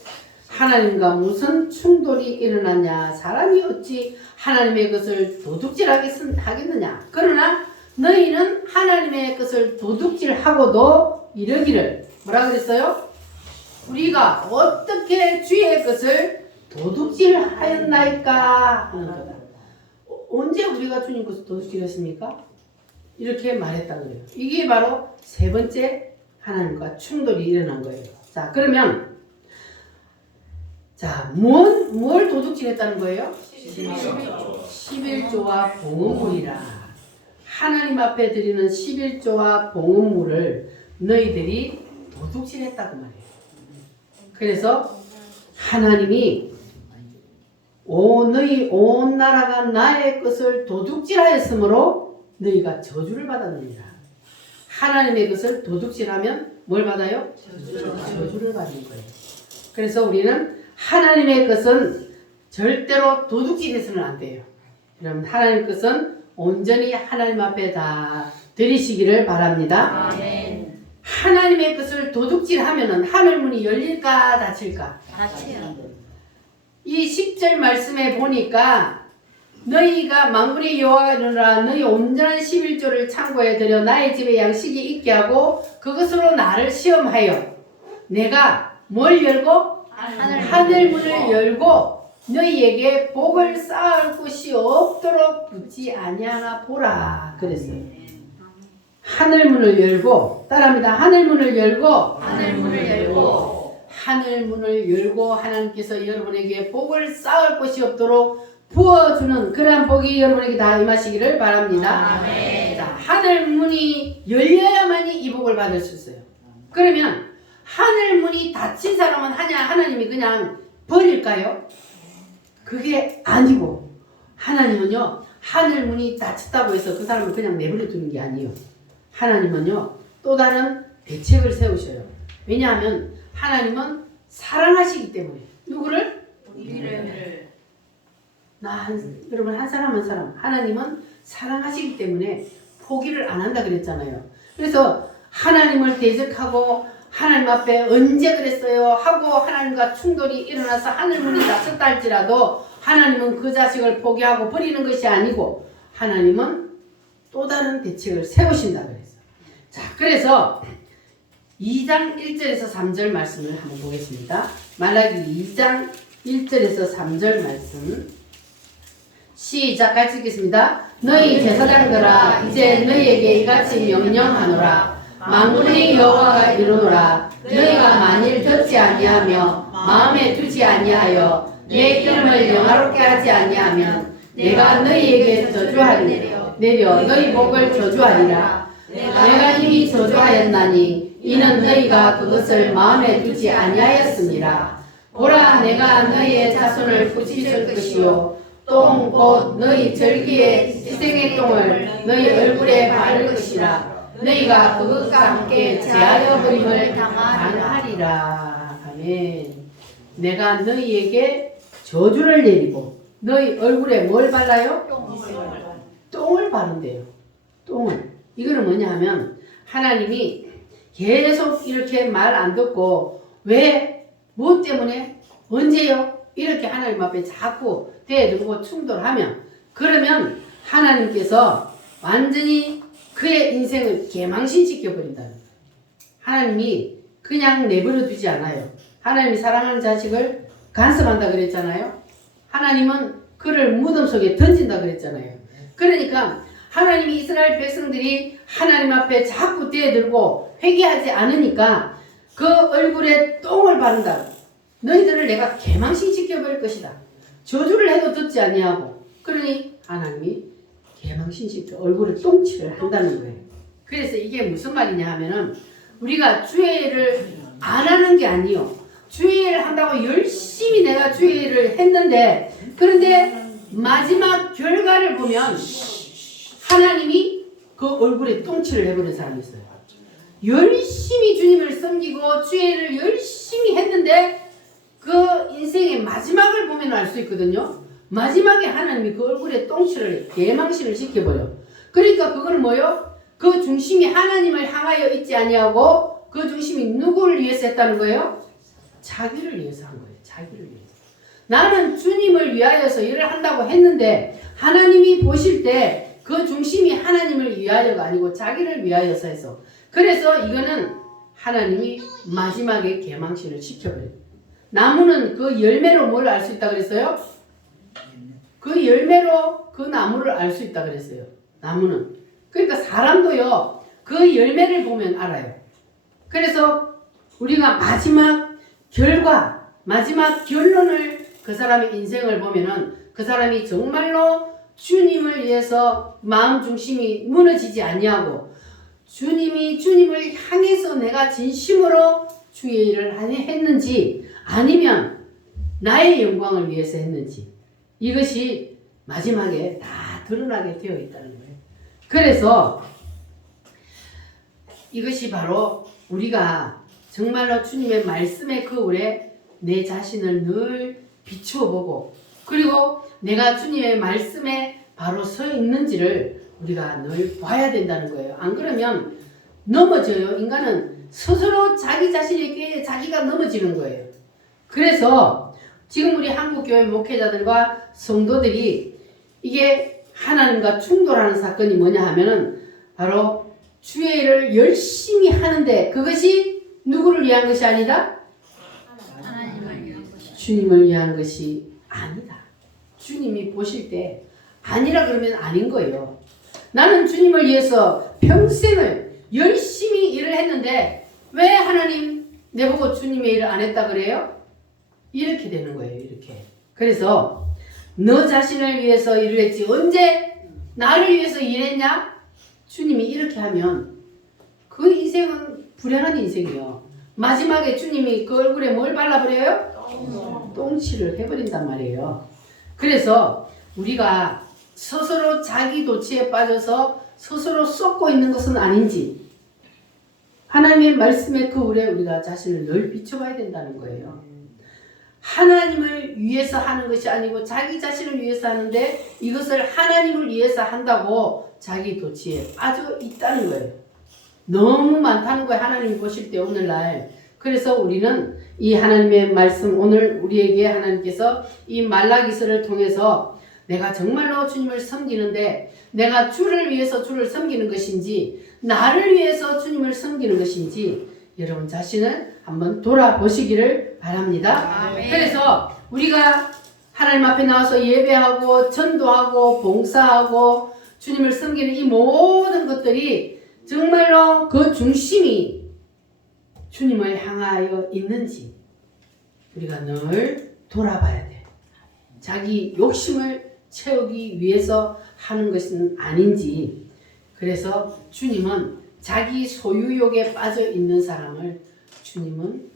하나님과 무슨 충돌이 일어났냐. 사람이 어찌 하나님의 것을 도둑질하겠느냐. 그러나 너희는 하나님의 것을 도둑질하고도 이러기를 뭐라 그랬어요? 우리가 어떻게 주의 것을 도둑질하였나이까 하는 거다. 언제 우리가 주님 것을 도둑질했습니까? 이렇게 말했다 그래요. 이게 바로 세 번째 하나님과 충돌이 일어난 거예요. 자, 그러면 자, 뭘 도둑질했다는 거예요? 11조와 봉헌물이라. 하나님 앞에 드리는 11조와 봉헌물을 너희들이 도둑질했다고 말해요. 그래서 하나님이 너희 온 나라가 나의 것을 도둑질하였으므로 너희가 저주를 받았느니라. 하나님의 것을 도둑질하면 뭘 받아요? 저주를 받는 거예요. 그래서 우리는 하나님의 것은 절대로 도둑질해서는 안 돼요. 그럼 하나님의 것은 온전히 하나님 앞에 다 드리시기를 바랍니다. 아멘. 하나님의 것을 도둑질하면은 하늘문이 열릴까 닫힐까? 닫혀요. 이 10절 말씀에 보니까 너희가 만군의 여호와가 이르노라 너희 온전한 11조를 창고에 들여 나의 집에 양식이 있게 하고 그것으로 나를 시험하여 내가 뭘 열고? 하늘문을 열고 너희에게 복을 쌓을 곳이 없도록 붙지 아니하나 보라 그랬어요. 하늘문을 열고 따라합니다. 하늘문을 열고 하늘문을 열고 하나님께서 여러분에게 복을 쌓을 곳이 없도록 부어주는 그러한 복이 여러분에게 다 임하시기를 바랍니다. 아멘. 자, 하늘문이 열려야만이 이 복을 받을 수 있어요. 그러면 하늘문이 닫힌 사람은 하나님이 그냥 버릴까요? 그게 아니고 하나님은요 하늘문이 닫혔다고 해서 그 사람을 그냥 내버려 두는 게 아니에요. 하나님은요 또 다른 대책을 세우셔요. 왜냐하면 하나님은 사랑하시기 때문에. 누구를? 우리를. 여러분 한 사람 한 사람 하나님은 사랑하시기 때문에 포기를 안 한다 그랬잖아요. 그래서 하나님을 대적하고 하나님 앞에 언제 그랬어요 하고 하나님과 충돌이 일어나서 하늘문이 닫혔다 할지라도 하나님은 그 자식을 포기하고 버리는 것이 아니고 하나님은 또 다른 대책을 세우신다 그랬어요. 자, 그래서 2장 1절에서 3절 말씀을 한번 보겠습니다. 말라기 2장 1절에서 3절 말씀 시작 같이 읽겠습니다. 너희 제사장들아 이제 너희에게 이같이 명령하노라. 만군의 여호와가 이르노라. 너희가 만일 듣지 아니하며 마음에 두지 아니하여 내 이름을 영화롭게 하지 아니하면 내가 너희에게 저주하리 내려 너희 복을 저주하리라. 내가 이미 저주하였나니 이는 너희가 그것을 마음에 두지 아니하였습니다. 보라 내가 너희의 자손을 부치실 것이요 똥 곧 너희 절기의 희생의 똥을 너희 얼굴에 바를 것이라. 너희가 그것과 함께 제하여 버림을 당하리라. 아멘. 내가 너희에게 저주를 내리고 너희 얼굴에 뭘 발라요? 똥을 바른대요. 똥을. 이거는 뭐냐 하면 하나님이 계속 이렇게 말 안 듣고 왜? 뭐 때문에? 언제요? 이렇게 하나님 앞에 자꾸 대들고 충돌하면 그러면 하나님께서 완전히 그의 인생을 개망신시켜버린다는 거예요. 하나님이 그냥 내버려 두지 않아요. 하나님이 사랑하는 자식을 간섭한다 그랬잖아요. 하나님은 그를 무덤 속에 던진다 그랬잖아요. 그러니까 하나님이 이스라엘 백성들이 하나님 앞에 자꾸 대들고 회개하지 않으니까 그 얼굴에 똥을 바른다. 너희들을 내가 개망신시켜버릴 것이다. 저주를 해도 듣지 아니하고 그러니 하나님이 개망신시켜 얼굴에 똥칠을 한다는 거예요. 그래서 이게 무슨 말이냐 하면은 우리가 주의를 안 하는 게 아니요. 주의를 한다고 열심히 내가 주의를 했는데 그런데 마지막 결과를 보면 하나님이 그 얼굴에 똥칠을 해버린 사람이 있어요. 열심히 주님을 섬기고 주의를 열심히 했는데 그 인생의 마지막을 보면 알 수 있거든요. 마지막에 하나님이 그 얼굴에 똥칠을 개망신을 시켜버려. 그러니까 그거는 뭐요? 그 중심이 하나님을 향하여 있지 아니하고 그 중심이 누구를 위해서 했다는 거예요? 자기를 위해서 한 거예요. 자기를 위해서. 나는 주님을 위하여서 일을 한다고 했는데 하나님이 보실 때 그 중심이 하나님을 위하여가 아니고 자기를 위하여서 해서 그래서 이거는 하나님이 마지막에 계망신을 시켜버려요. 나무는 그 열매로 뭘 알 수 있다 그랬어요? 그 열매로 그 나무를 알 수 있다 그랬어요. 나무는. 그러니까 사람도요. 그 열매를 보면 알아요. 그래서 우리가 마지막 결과, 마지막 결론을 그 사람의 인생을 보면은 그 사람이 정말로 주님을 위해서 마음 중심이 무너지지 아니하고 주님을 향해서 내가 진심으로 주의 일을 했는지 아니면 나의 영광을 위해서 했는지 이것이 마지막에 다 드러나게 되어 있다는 거예요. 그래서 이것이 바로 우리가 정말로 주님의 말씀의 거울에 내 자신을 늘 비추어보고 그리고 내가 주님의 말씀에 바로 서 있는지를 우리가 늘 봐야 된다는 거예요. 안 그러면 넘어져요. 인간은 스스로 자기 자신에게 자기가 넘어지는 거예요. 그래서 지금 우리 한국교회 목회자들과 성도들이 이게 하나님과 충돌하는 사건이 뭐냐 하면은 바로 주의 일을 열심히 하는데 그것이 누구를 위한 것이 아니다? 하나님을 위한 것이 주님을 위한 것이 아니다. 주님이 보실 때 아니라 그러면 아닌 거예요. 나는 주님을 위해서 평생을 열심히 일을 했는데 왜 하나님 내보고 주님의 일을 안 했다 그래요? 이렇게 되는 거예요. 이렇게. 그래서 너 자신을 위해서 일을 했지 언제 나를 위해서 일했냐? 주님이 이렇게 하면 그 인생은 불행한 인생이에요. 마지막에 주님이 그 얼굴에 뭘 발라버려요? 똥칠을 해버린단 말이에요. 그래서 우리가 스스로 자기 도취에 빠져서 스스로 쏟고 있는 것은 아닌지 하나님의 말씀의 거울에 우리가 자신을 늘 비춰봐야 된다는 거예요. 하나님을 위해서 하는 것이 아니고 자기 자신을 위해서 하는데 이것을 하나님을 위해서 한다고 자기 도취에 빠져 있다는 거예요. 너무 많다는 거예요. 하나님이 보실 때 오늘날. 그래서 우리는 이 하나님의 말씀 오늘 우리에게 하나님께서 이 말라기서를 통해서 내가 정말로 주님을 섬기는데 내가 주를 위해서 주를 섬기는 것인지 나를 위해서 주님을 섬기는 것인지 여러분 자신을 한번 돌아보시기를 바랍니다. 아멘. 그래서 우리가 하나님 앞에 나와서 예배하고 전도하고 봉사하고 주님을 섬기는 이 모든 것들이 정말로 그 중심이 주님을 향하여 있는지 우리가 늘 돌아봐야 돼. 자기 욕심을 채우기 위해서 하는 것은 아닌지. 그래서 주님은 자기 소유욕에 빠져 있는 사람을 주님은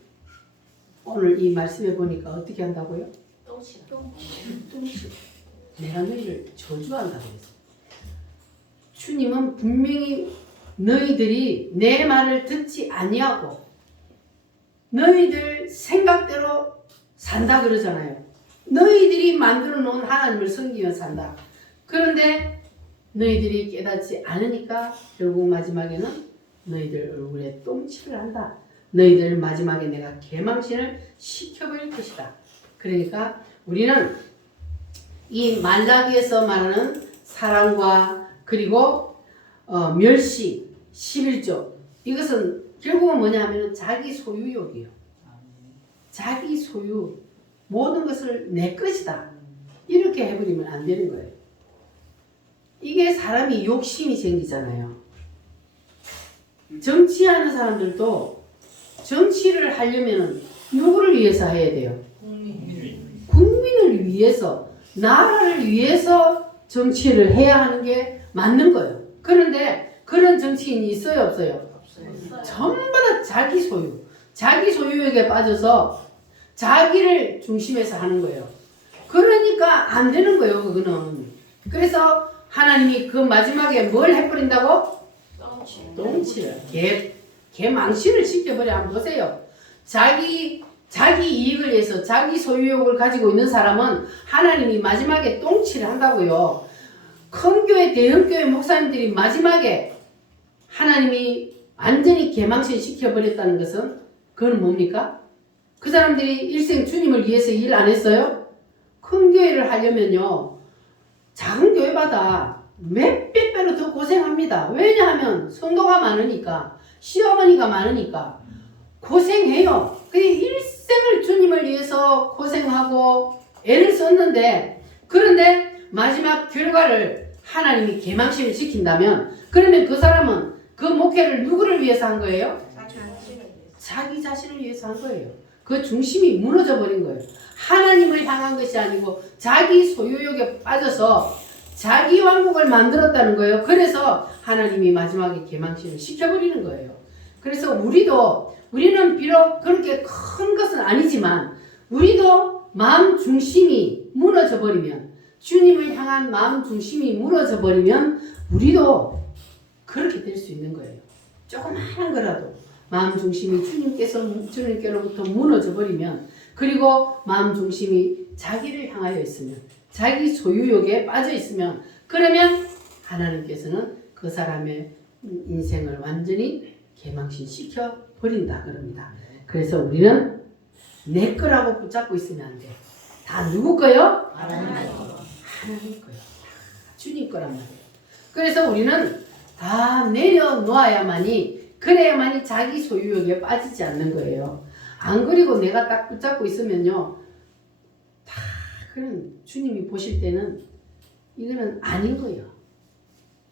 오늘 이 말씀에 보니까 어떻게 한다고요? 똥치라. 내가 너희를 저주한다고 했어요. 주님은 분명히 너희들이 내 말을 듣지 아니하고 너희들 생각대로 산다 그러잖아요. 너희들이 만들어 놓은 하나님을 섬기며 산다. 그런데 너희들이 깨닫지 않으니까 결국 마지막에는 너희들 얼굴에 똥칠을 한다. 너희들 마지막에 내가 개망신을 시켜버릴 것이다. 그러니까 우리는 이 말라기에서 말하는 사랑과 그리고 멸시, 11조 이것은 결국은 뭐냐 하면 자기 소유욕이에요. 자기 소유 모든 것을 내 것이다. 이렇게 해버리면 안 되는 거예요. 이게 사람이 욕심이 생기잖아요. 정치하는 사람들도 정치를 하려면 누구를 위해서 해야 돼요? 국민을 위해서, 나라를 위해서 정치를 해야 하는 게 맞는 거예요. 그런데 그런 정치인이 있어요, 없어요? 전부 다 자기 소유, 자기 소유욕에 빠져서 자기를 중심에서 하는 거예요. 그러니까 안 되는 거예요, 그거는. 그래서 하나님이 그 마지막에 뭘 해버린다고? 똥치를. 개 망신을 시켜버려. 한번 보세요. 자기 이익을 위해서 자기 소유욕을 가지고 있는 사람은 하나님이 마지막에 똥치를 한다고요. 큰 교회, 대형 교회 목사님들이 마지막에 하나님이 완전히 개망신 시켜버렸다는 것은 그건 뭡니까? 그 사람들이 일생 주님을 위해서 일 안 했어요? 큰 교회를 하려면요. 작은 교회마다 몇백 배로 더 고생합니다. 왜냐하면 성도가 많으니까 시어머니가 많으니까 고생해요. 그냥 일생을 주님을 위해서 고생하고 애를 썼는데, 그런데 마지막 결과를 하나님이 계망신을 지킨다면, 그러면 그 사람은 그 목회를 누구를 위해서 한 거예요? 자기 자신을 위해서 한 거예요. 그 중심이 무너져 버린 거예요. 하나님을 향한 것이 아니고 자기 소유욕에 빠져서 자기 왕국을 만들었다는 거예요. 그래서 하나님이 마지막에 계망신을 시켜버리는 거예요. 그래서 우리는 비록 그렇게 큰 것은 아니지만, 우리도 마음 중심이 무너져 버리면, 주님을 향한 마음 중심이 무너져 버리면 우리도 그렇게 될 수 있는 거예요. 조그마한 거라도 마음 중심이 주님께로부터 무너져 버리면, 그리고 마음 중심이 자기를 향하여 있으면, 자기 소유욕에 빠져 있으면, 그러면 하나님께서는 그 사람의 인생을 완전히 개망신시켜 버린다 그럽니다. 그래서 우리는 내 거라고 붙잡고 있으면 안 돼. 다 누구 거요? 하나님 거요. 주님 거란 말이에요. 그래서 우리는 다 내려놓아야만이, 그래야만이 자기 소유욕에 빠지지 않는 거예요. 안 그리고 내가 딱 붙잡고 있으면요, 다 그런 주님이 보실 때는 이거는 아닌 거예요.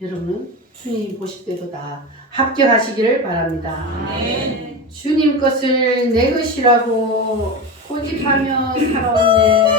여러분은 주님이 보실 때도 다 합격하시기를 바랍니다. 네. 주님 것을 내 것이라고 고집하며 살아왔네.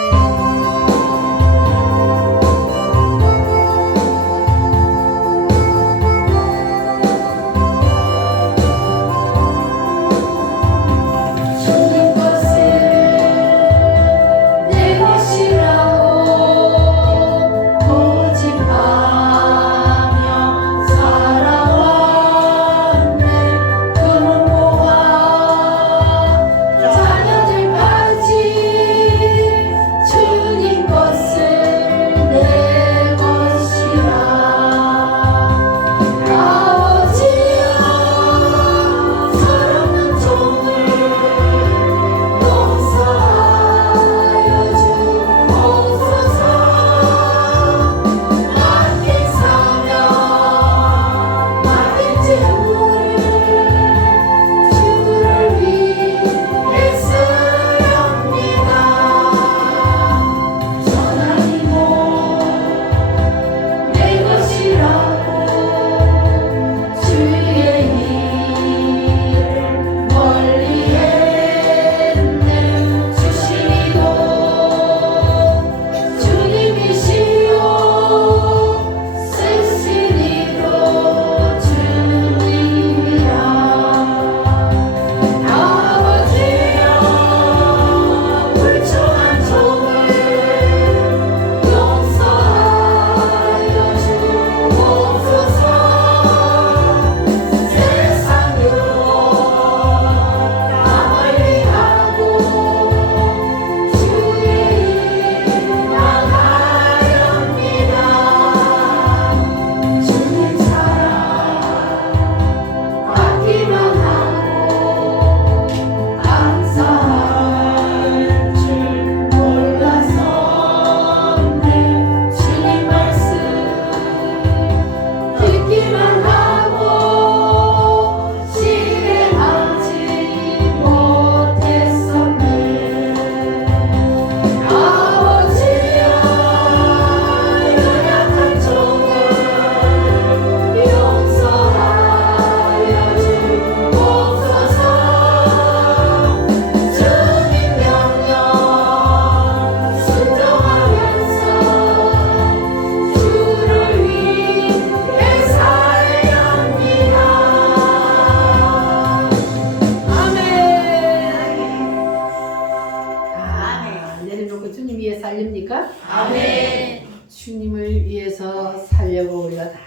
살립니까? 아멘. 주님을 위해서 살려고 우리가 다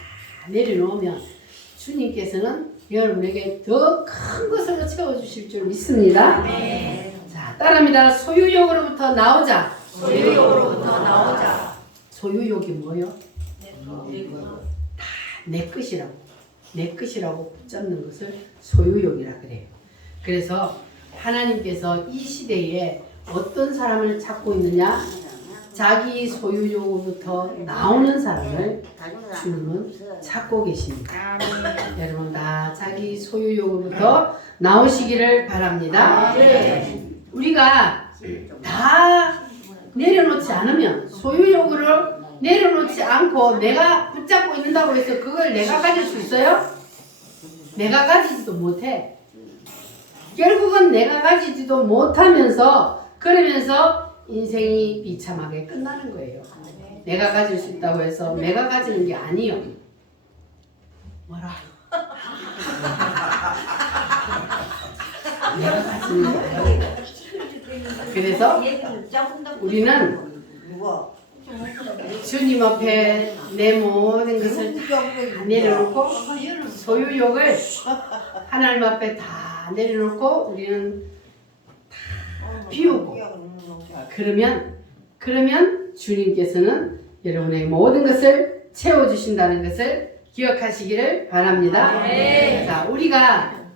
내려놓으면 주님께서는 여러분에게 더 큰 것으로 채워주실 줄 믿습니다. 아멘. 자, 따라합니다. 소유욕으로부터 나오자. 소유욕으로부터 나오자. 소유욕이 뭐요? 내 것. 내 것이라고. 내 것이라고 붙잡는 것을 소유욕이라 그래요. 그래서 하나님께서 이 시대에 어떤 사람을 찾고 있느냐? 자기 소유욕으로부터 나오는 사람을 주님은 찾고 계십니다. 여러분 다 자기 소유욕으로부터 나오시기를 바랍니다. 우리가 다 내려놓지 않으면 소유욕을 내려놓지 않고 내가 붙잡고 있는다고 해서 그걸 내가 가질 수 있어요? 내가 가지지도 못해. 결국은 내가 가지지도 못하면서 그러면서 인생이 비참하게 끝나는 거예요. 내가 가질 수 있다고 해서 내가 가지는 게 아니요. 뭐라? 내가 가지는 게 아니에요. 그래서 우리는 주님 앞에 내 모든 것을 다 내려놓고 소유욕을 하나님 앞에 다 내려놓고 우리는 다 비우고 그러면 주님께서는 여러분의 모든 것을 채워주신다는 것을 기억하시기를 바랍니다. 자,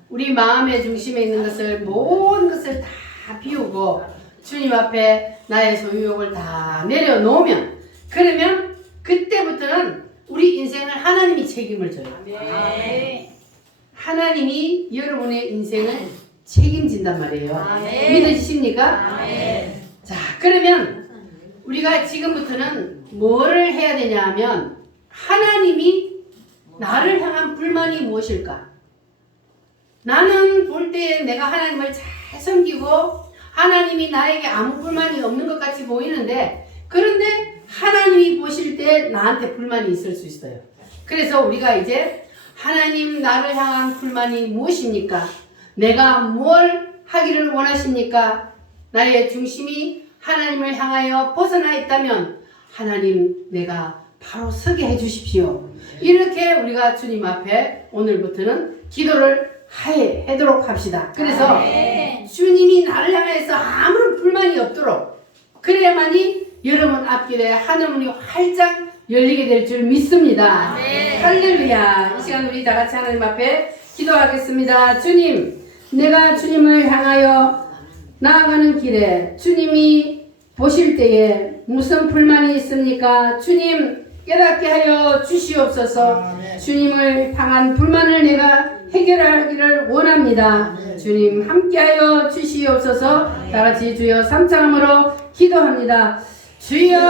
우리 마음의 중심에 있는 것을 모든 것을 다 비우고 주님 앞에 나의 소유욕을 다 내려놓으면 그러면 그때부터는 우리 인생을 하나님이 책임을 져요. 하나님이 여러분의 인생을 책임진단 말이에요. 믿으십니까? 자, 그러면 우리가 지금부터는 뭐를 해야 되냐 하면 하나님이 나를 향한 불만이 무엇일까? 나는 볼 때 내가 하나님을 잘 섬기고 하나님이 나에게 아무 불만이 없는 것 같이 보이는데 그런데 하나님이 보실 때 나한테 불만이 있을 수 있어요. 그래서 우리가 이제 하나님 나를 향한 불만이 무엇입니까? 내가 뭘 하기를 원하십니까? 나의 중심이 하나님을 향하여 벗어나 있다면 하나님 내가 바로 서게 해주십시오. 이렇게 우리가 주님 앞에 오늘부터는 기도를 하도록 합시다. 그래서 주님이 나를 향해서 아무런 불만이 없도록 그래야만이 여러분 앞길에 하늘문이 활짝 열리게 될 줄 믿습니다. 할렐루야. 이 시간 우리 다 같이 하나님 앞에 기도하겠습니다. 주님, 내가 주님을 향하여 나아가는 길에 주님이 보실 때에 무슨 불만이 있습니까? 주님 깨닫게 하여 주시옵소서. 주님을 향한 불만을 내가 해결하기를 원합니다. 주님 함께하여 주시옵소서. 다같이 주여 삼창함으로 기도합니다. 주여